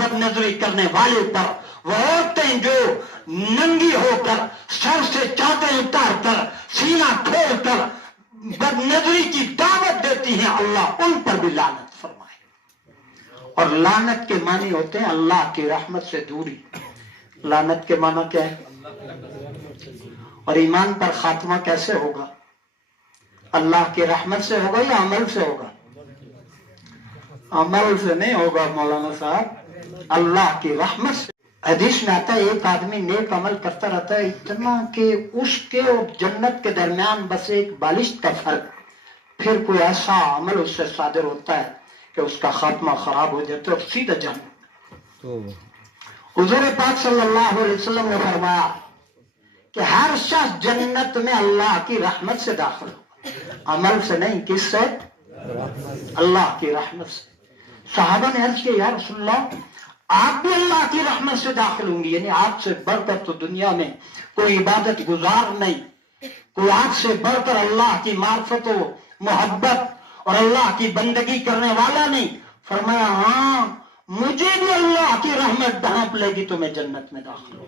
بد نظری کرنے والے پر، وہ عورتیں جو ننگی ہو کر سر سے چادر اتار کر سینہ کھول کر بد نظری کی دعوت دیتی ہیں، اللہ ان پر بھی لعنت فرمائے۔ اور لعنت کے معنی ہوتے ہیں اللہ کی رحمت سے دوری۔ لعنت کے معنی کیا ہے؟ اور ایمان پر خاتمہ کیسے ہوگا؟ اللہ کی رحمت سے ہوگا یا عمل سے ہوگا؟ عمل سے نہیں ہوگا مولانا صاحب، اللہ کی رحمت سے۔ حدیث میں آتا ہے ایک آدمی نیک عمل کرتا رہتا ہے اتنا کہ اس کے اور جنت کے درمیان بس ایک بالشت کا فرق، پھر کوئی ایسا عمل اس سے صادر ہوتا ہے کہ اس کا خاتمہ خراب ہو جاتا ہے اور سیدھا جہنم۔ حضور پاک صلی اللہ علیہ وسلم نے فرمایا کہ ہر شخص جنت میں اللہ کی رحمت سے داخل ہوگا، عمل سے نہیں، کس سے؟ اللہ کی رحمت سے۔ صحابہ نے عرض کیا یا رسول اللہ آپ بھی اللہ کی رحمت سے داخل ہوں گی، یعنی آپ سے بڑھ کر تو دنیا میں کوئی عبادت گزار نہیں، کوئی آپ سے بڑھ کر اللہ کی معرفت و محبت اور اللہ کی بندگی کرنے والا نہیں۔ فرمایا ہاں مجھے بھی اللہ کی رحمت ڈھانپ لے گی تو میں جنت میں داخل ہوں۔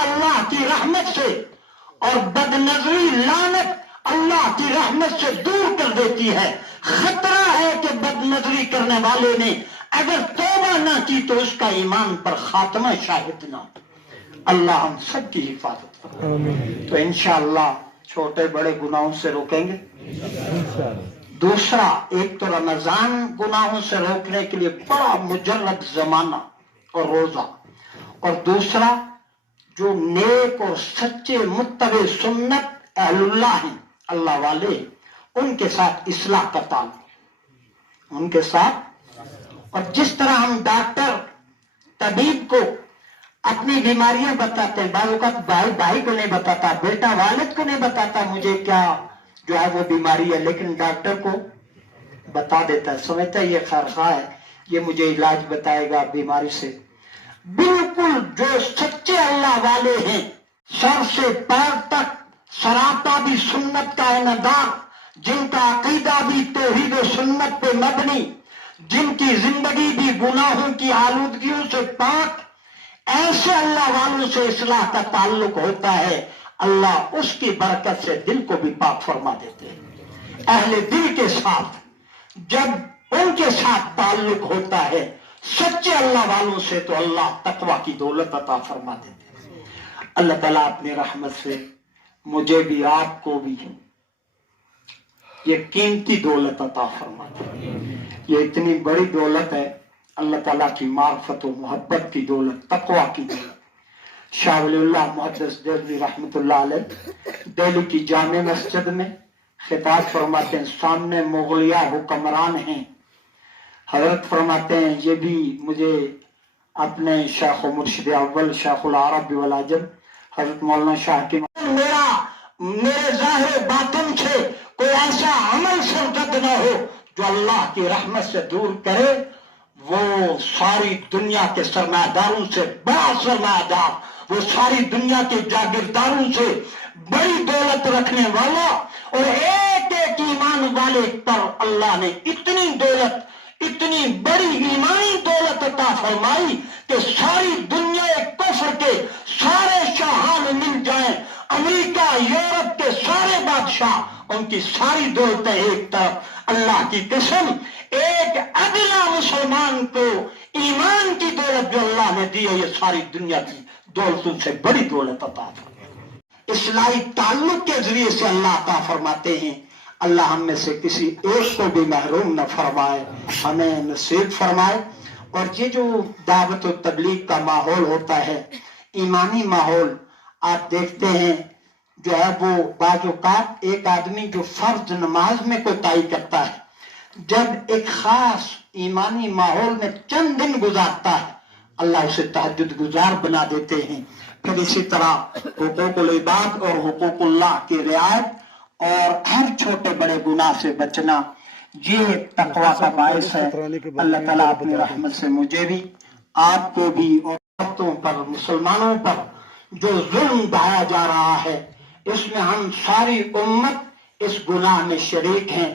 اللہ کی رحمت سے اور بد نظری لعنت اللہ کی رحمت سے دور کر دیتی ہے۔ خطرہ ہے کہ بد نظری کرنے والے نے اگر توبہ نہ کی تو اس کا ایمان پر خاتمہ شاہد نہ ہو۔ اللہ ہم سب کی حفاظت کرے۔ تو انشاءاللہ چھوٹے بڑے گناہوں سے روکیں گے۔ دوسرا، ایک تو رمضان گناہوں سے روکنے کے لیے بڑا مجرد زمانہ اور روزہ، اور دوسرا جو نیک اور سچے متبع سنت اہل اللہ ہیں، اللہ والے، ان کے ساتھ اصلاح کا تعلق، ان کے ساتھ۔ اور جس طرح ہم ڈاکٹر طبیب کو اپنی بیماریاں بتاتے ہیں، بعض اوقات بھائی کو نہیں بتاتا، بیٹا والد کو نہیں بتاتا مجھے کیا جو ہے وہ بیماری ہے، لیکن ڈاکٹر کو بتا دیتا ہے، سمجھتا ہے یہ خیرخواہ ہے، یہ مجھے علاج بتائے گا بیماری سے۔ بالکل جو سچے اللہ والے ہیں، سر سے پیر تک سراپا بھی سنت کا انعدار، جن کا عقیدہ بھی توحید و سنت پہ مبنی، جن کی زندگی بھی گناہوں کی آلودگیوں سے پاک، ایسے اللہ والوں سے اصلاح کا تعلق ہوتا ہے، اللہ اس کی برکت سے دل کو بھی پاک فرما دیتے ہیں۔ اہل دل کے ساتھ جب ان کے ساتھ تعلق ہوتا ہے سچے اللہ والوں سے تو اللہ تقوی کی دولت عطا فرما دیتے ہیں۔ اللہ تعالیٰ اپنی رحمت سے مجھے بھی آپ کو بھی یہ قیمتی دولت عطا فرما دے۔ یہ اتنی بڑی دولت ہے اللہ تعالیٰ کی معرفت و محبت کی دولت، تقوی کی دولت۔ شاہ ولی اللہ محدث دہلوی رحمت اللہ علیہ دہلی کی جامع مسجد میں خطاب فرماتے ہیں، سامنے مغلیہ حکمران ہیں، حضرت فرماتے ہیں یہ بھی مجھے اپنے شیخ و مرشد اول شیخ العرب والعجم حضرت مولانا شاہ کی میرے ظاہر باطن سے کوئی ایسا عمل سرزد نہ ہو جو اللہ کی رحمت سے دور کرے، وہ ساری دنیا کے سرمایہ داروں سے بڑا سرمایہ دار، وہ ساری دنیا کے جاگیرداروں سے بڑی دولت رکھنے والا، اور ایک ایک ایمان والے پر اللہ نے اتنی دولت، اتنی بڑی ایمانی دولت عطا فرمائی کہ ساری دنیا کفر کے سارے شاہان مل جائیں، امریکہ یورپ کے سارے بادشاہ، ان کی ساری دولتیں ایک طرف، اللہ کی قسم ایک ادنا مسلمان کو ایمان کی دولت جو اللہ نے دی ہے یہ ساری دنیا کی دولتوں سے بڑی دولت عطا فرمائی۔ اصلاحی تعلق کے ذریعے سے اللہ عطا فرماتے ہیں۔ اللہ ہم میں سے کسی ایک کو بھی محروم نہ فرمائے، ہمیں نصیب فرمائے۔ اور یہ جو دعوت و تبلیغ کا ماحول ہوتا ہے، ایمانی ماحول، آپ دیکھتے ہیں جو ہے وہ بعض اوقات ایک آدمی جو فرض نماز میں کوتاہی کرتا ہے، جب ایک خاص ایمانی ماحول میں چند دن گزارتا ہے اللہ اسے تہجد گزار بنا دیتے ہیں۔ پھر اسی طرح حقوق العباد اور حقوق اللہ کی رعایت اور ہر چھوٹے بڑے گناہ سے بچنا، یہ تقوی کا باعث ہے۔ اللہ تعالیٰ اپنی رحمت سے مجھے بھی، آپ کو بھی، اور عورتوں پر، مسلمانوں پر جو ظلم ڈھایا جا رہا ہے، اس میں ہم ساری امت اس گناہ میں شریک ہیں۔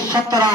17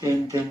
3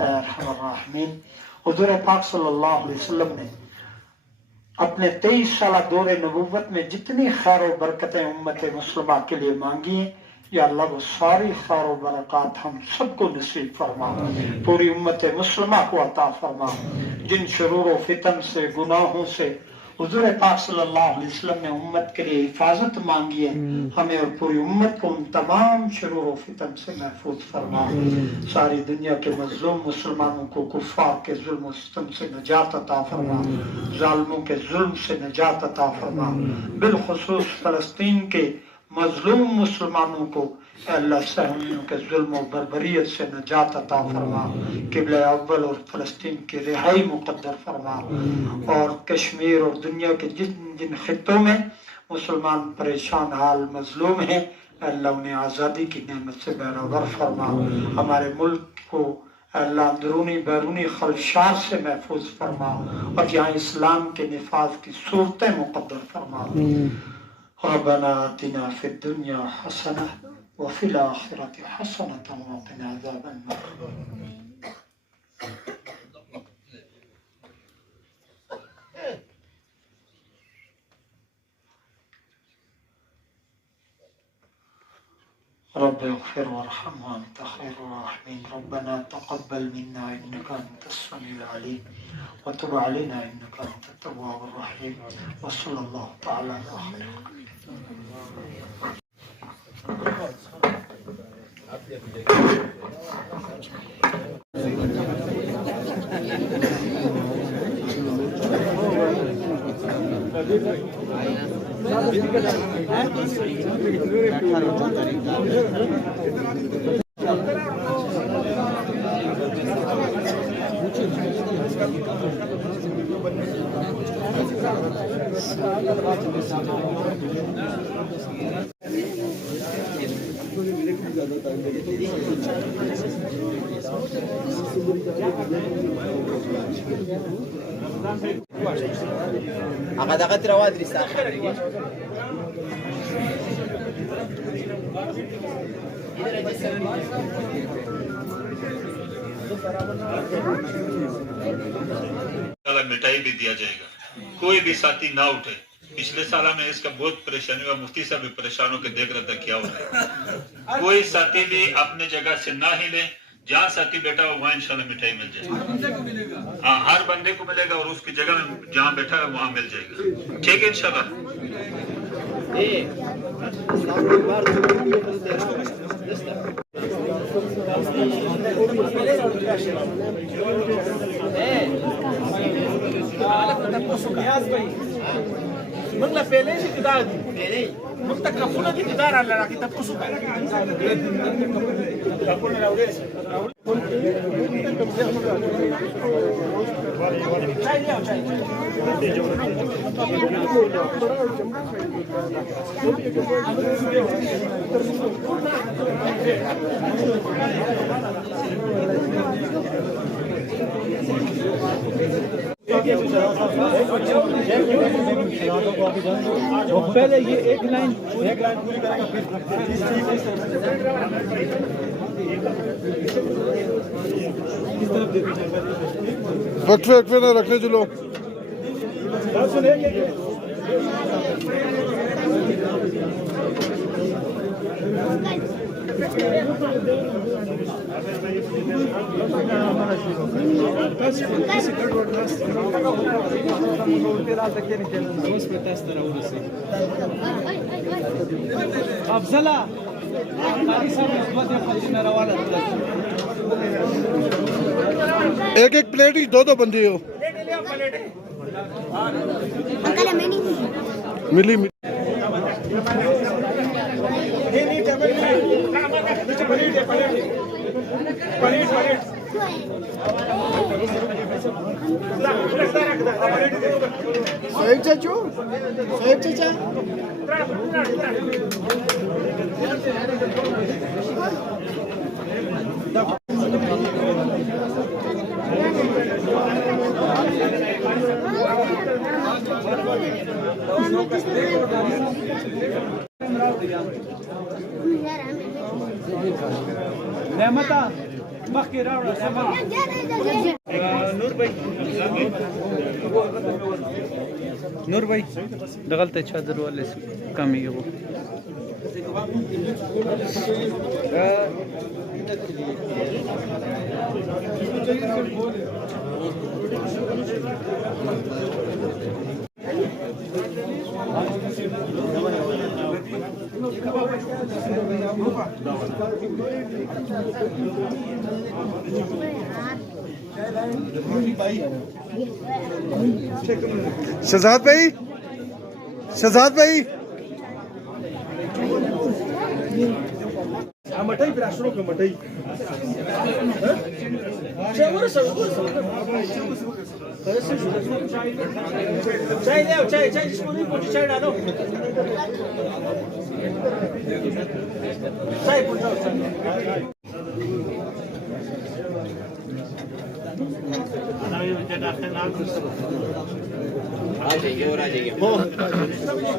اے ارحم الراحمین۔ حضور پاک صلی اللہ علیہ وسلم نے اپنے 23 سالہ دور نبوت میں جتنی خیر و برکتیں امت مسلمہ کے لیے مانگی ہیں، یا اللہ وہ ساری خیر و برکات ہم سب کو نصیب فرما، پوری امت مسلمہ کو عطا فرما۔ جن شرور و فتن سے، گناہوں سے حضور پاک صلی اللہ علیہ وسلم نے امت کے لیے حفاظت مانگی ہے، ہمیں اور پوری امت کو ان تمام شرور و فتن سے محفوظ فرما۔ ساری دنیا کے مظلوم مسلمانوں کو کفار کے ظلم و ستم سے نجات عطا فرما، ظالموں کے ظلم سے نجات عطا فرما، بالخصوص فلسطین کے مظلوم مسلمانوں کو اے اللہ صہیونیوں کے ظلم و بربریت سے نجات عطا فرما، قبلہ اول اور فلسطین کی رہائی مقدر فرما، اور کشمیر اور دنیا کے جن جن خطوں میں مسلمان پریشان حال مظلوم ہیں اے اللہ انہیں آزادی کی نعمت سے بہرور فرما، ہمارے ملک کو اے اللہ اندرونی بیرونی خلشات سے محفوظ فرما، اور یہاں اسلام کے نفاذ کی صورتیں مقدر فرما۔ ربنا آتنا فی الدنیا حسنہ وفی الآخرۃ حسنۃ وقنا عذاب النار۔ رب اغفر وارحم وانت خیر الراحمین۔ ربنا تقبل منا انك انت السميع العليم وتب علينا انك انت التواب الرحيم، وصلى الله تعالى على خير۔ أخذت رواد رسالة مٹائی بھی دیا جائے گا، کوئی بھی ساتھی نہ اٹھے۔ پچھلے سالہ میں اس کا بہت پریشانی ہوا، مفتی صاحب بھی پریشان ہو کے دیکھ رہا تھا کیا ہو رہا ہے۔ کوئی ساتھی بھی اپنے جگہ سے نہ ہلے، جہاں ساتھی بیٹھا ہو وہاں انشاءاللہ مٹھائی مل جائے گی۔ ہاں ہر بندے کو ملے گا، اور اس کی جگہ میں جہاں بیٹھا ہے وہاں مل جائے گا، ٹھیک ہے انشاءاللہ۔ موږ له پیلې چې کدار دي موږ ته کفونه دي کدار الله راکې تاسو کوي کفونه راوړي چای نه چای پہلے یہ ایک لائن پوری کرے گا، وقفے نہ رکھنے جو لوگ افضلا ایک ایک پلیٹ ہی دو بندے ہو ملی صاحب چاچو صاحب چاچا نعمتا نور بھائی دغلته چادر والے کمی وہ شہزاد بھائی شہزاد بھائی مٹائی پھر آشروں کو مٹائی آ جائیے اور آ جائیے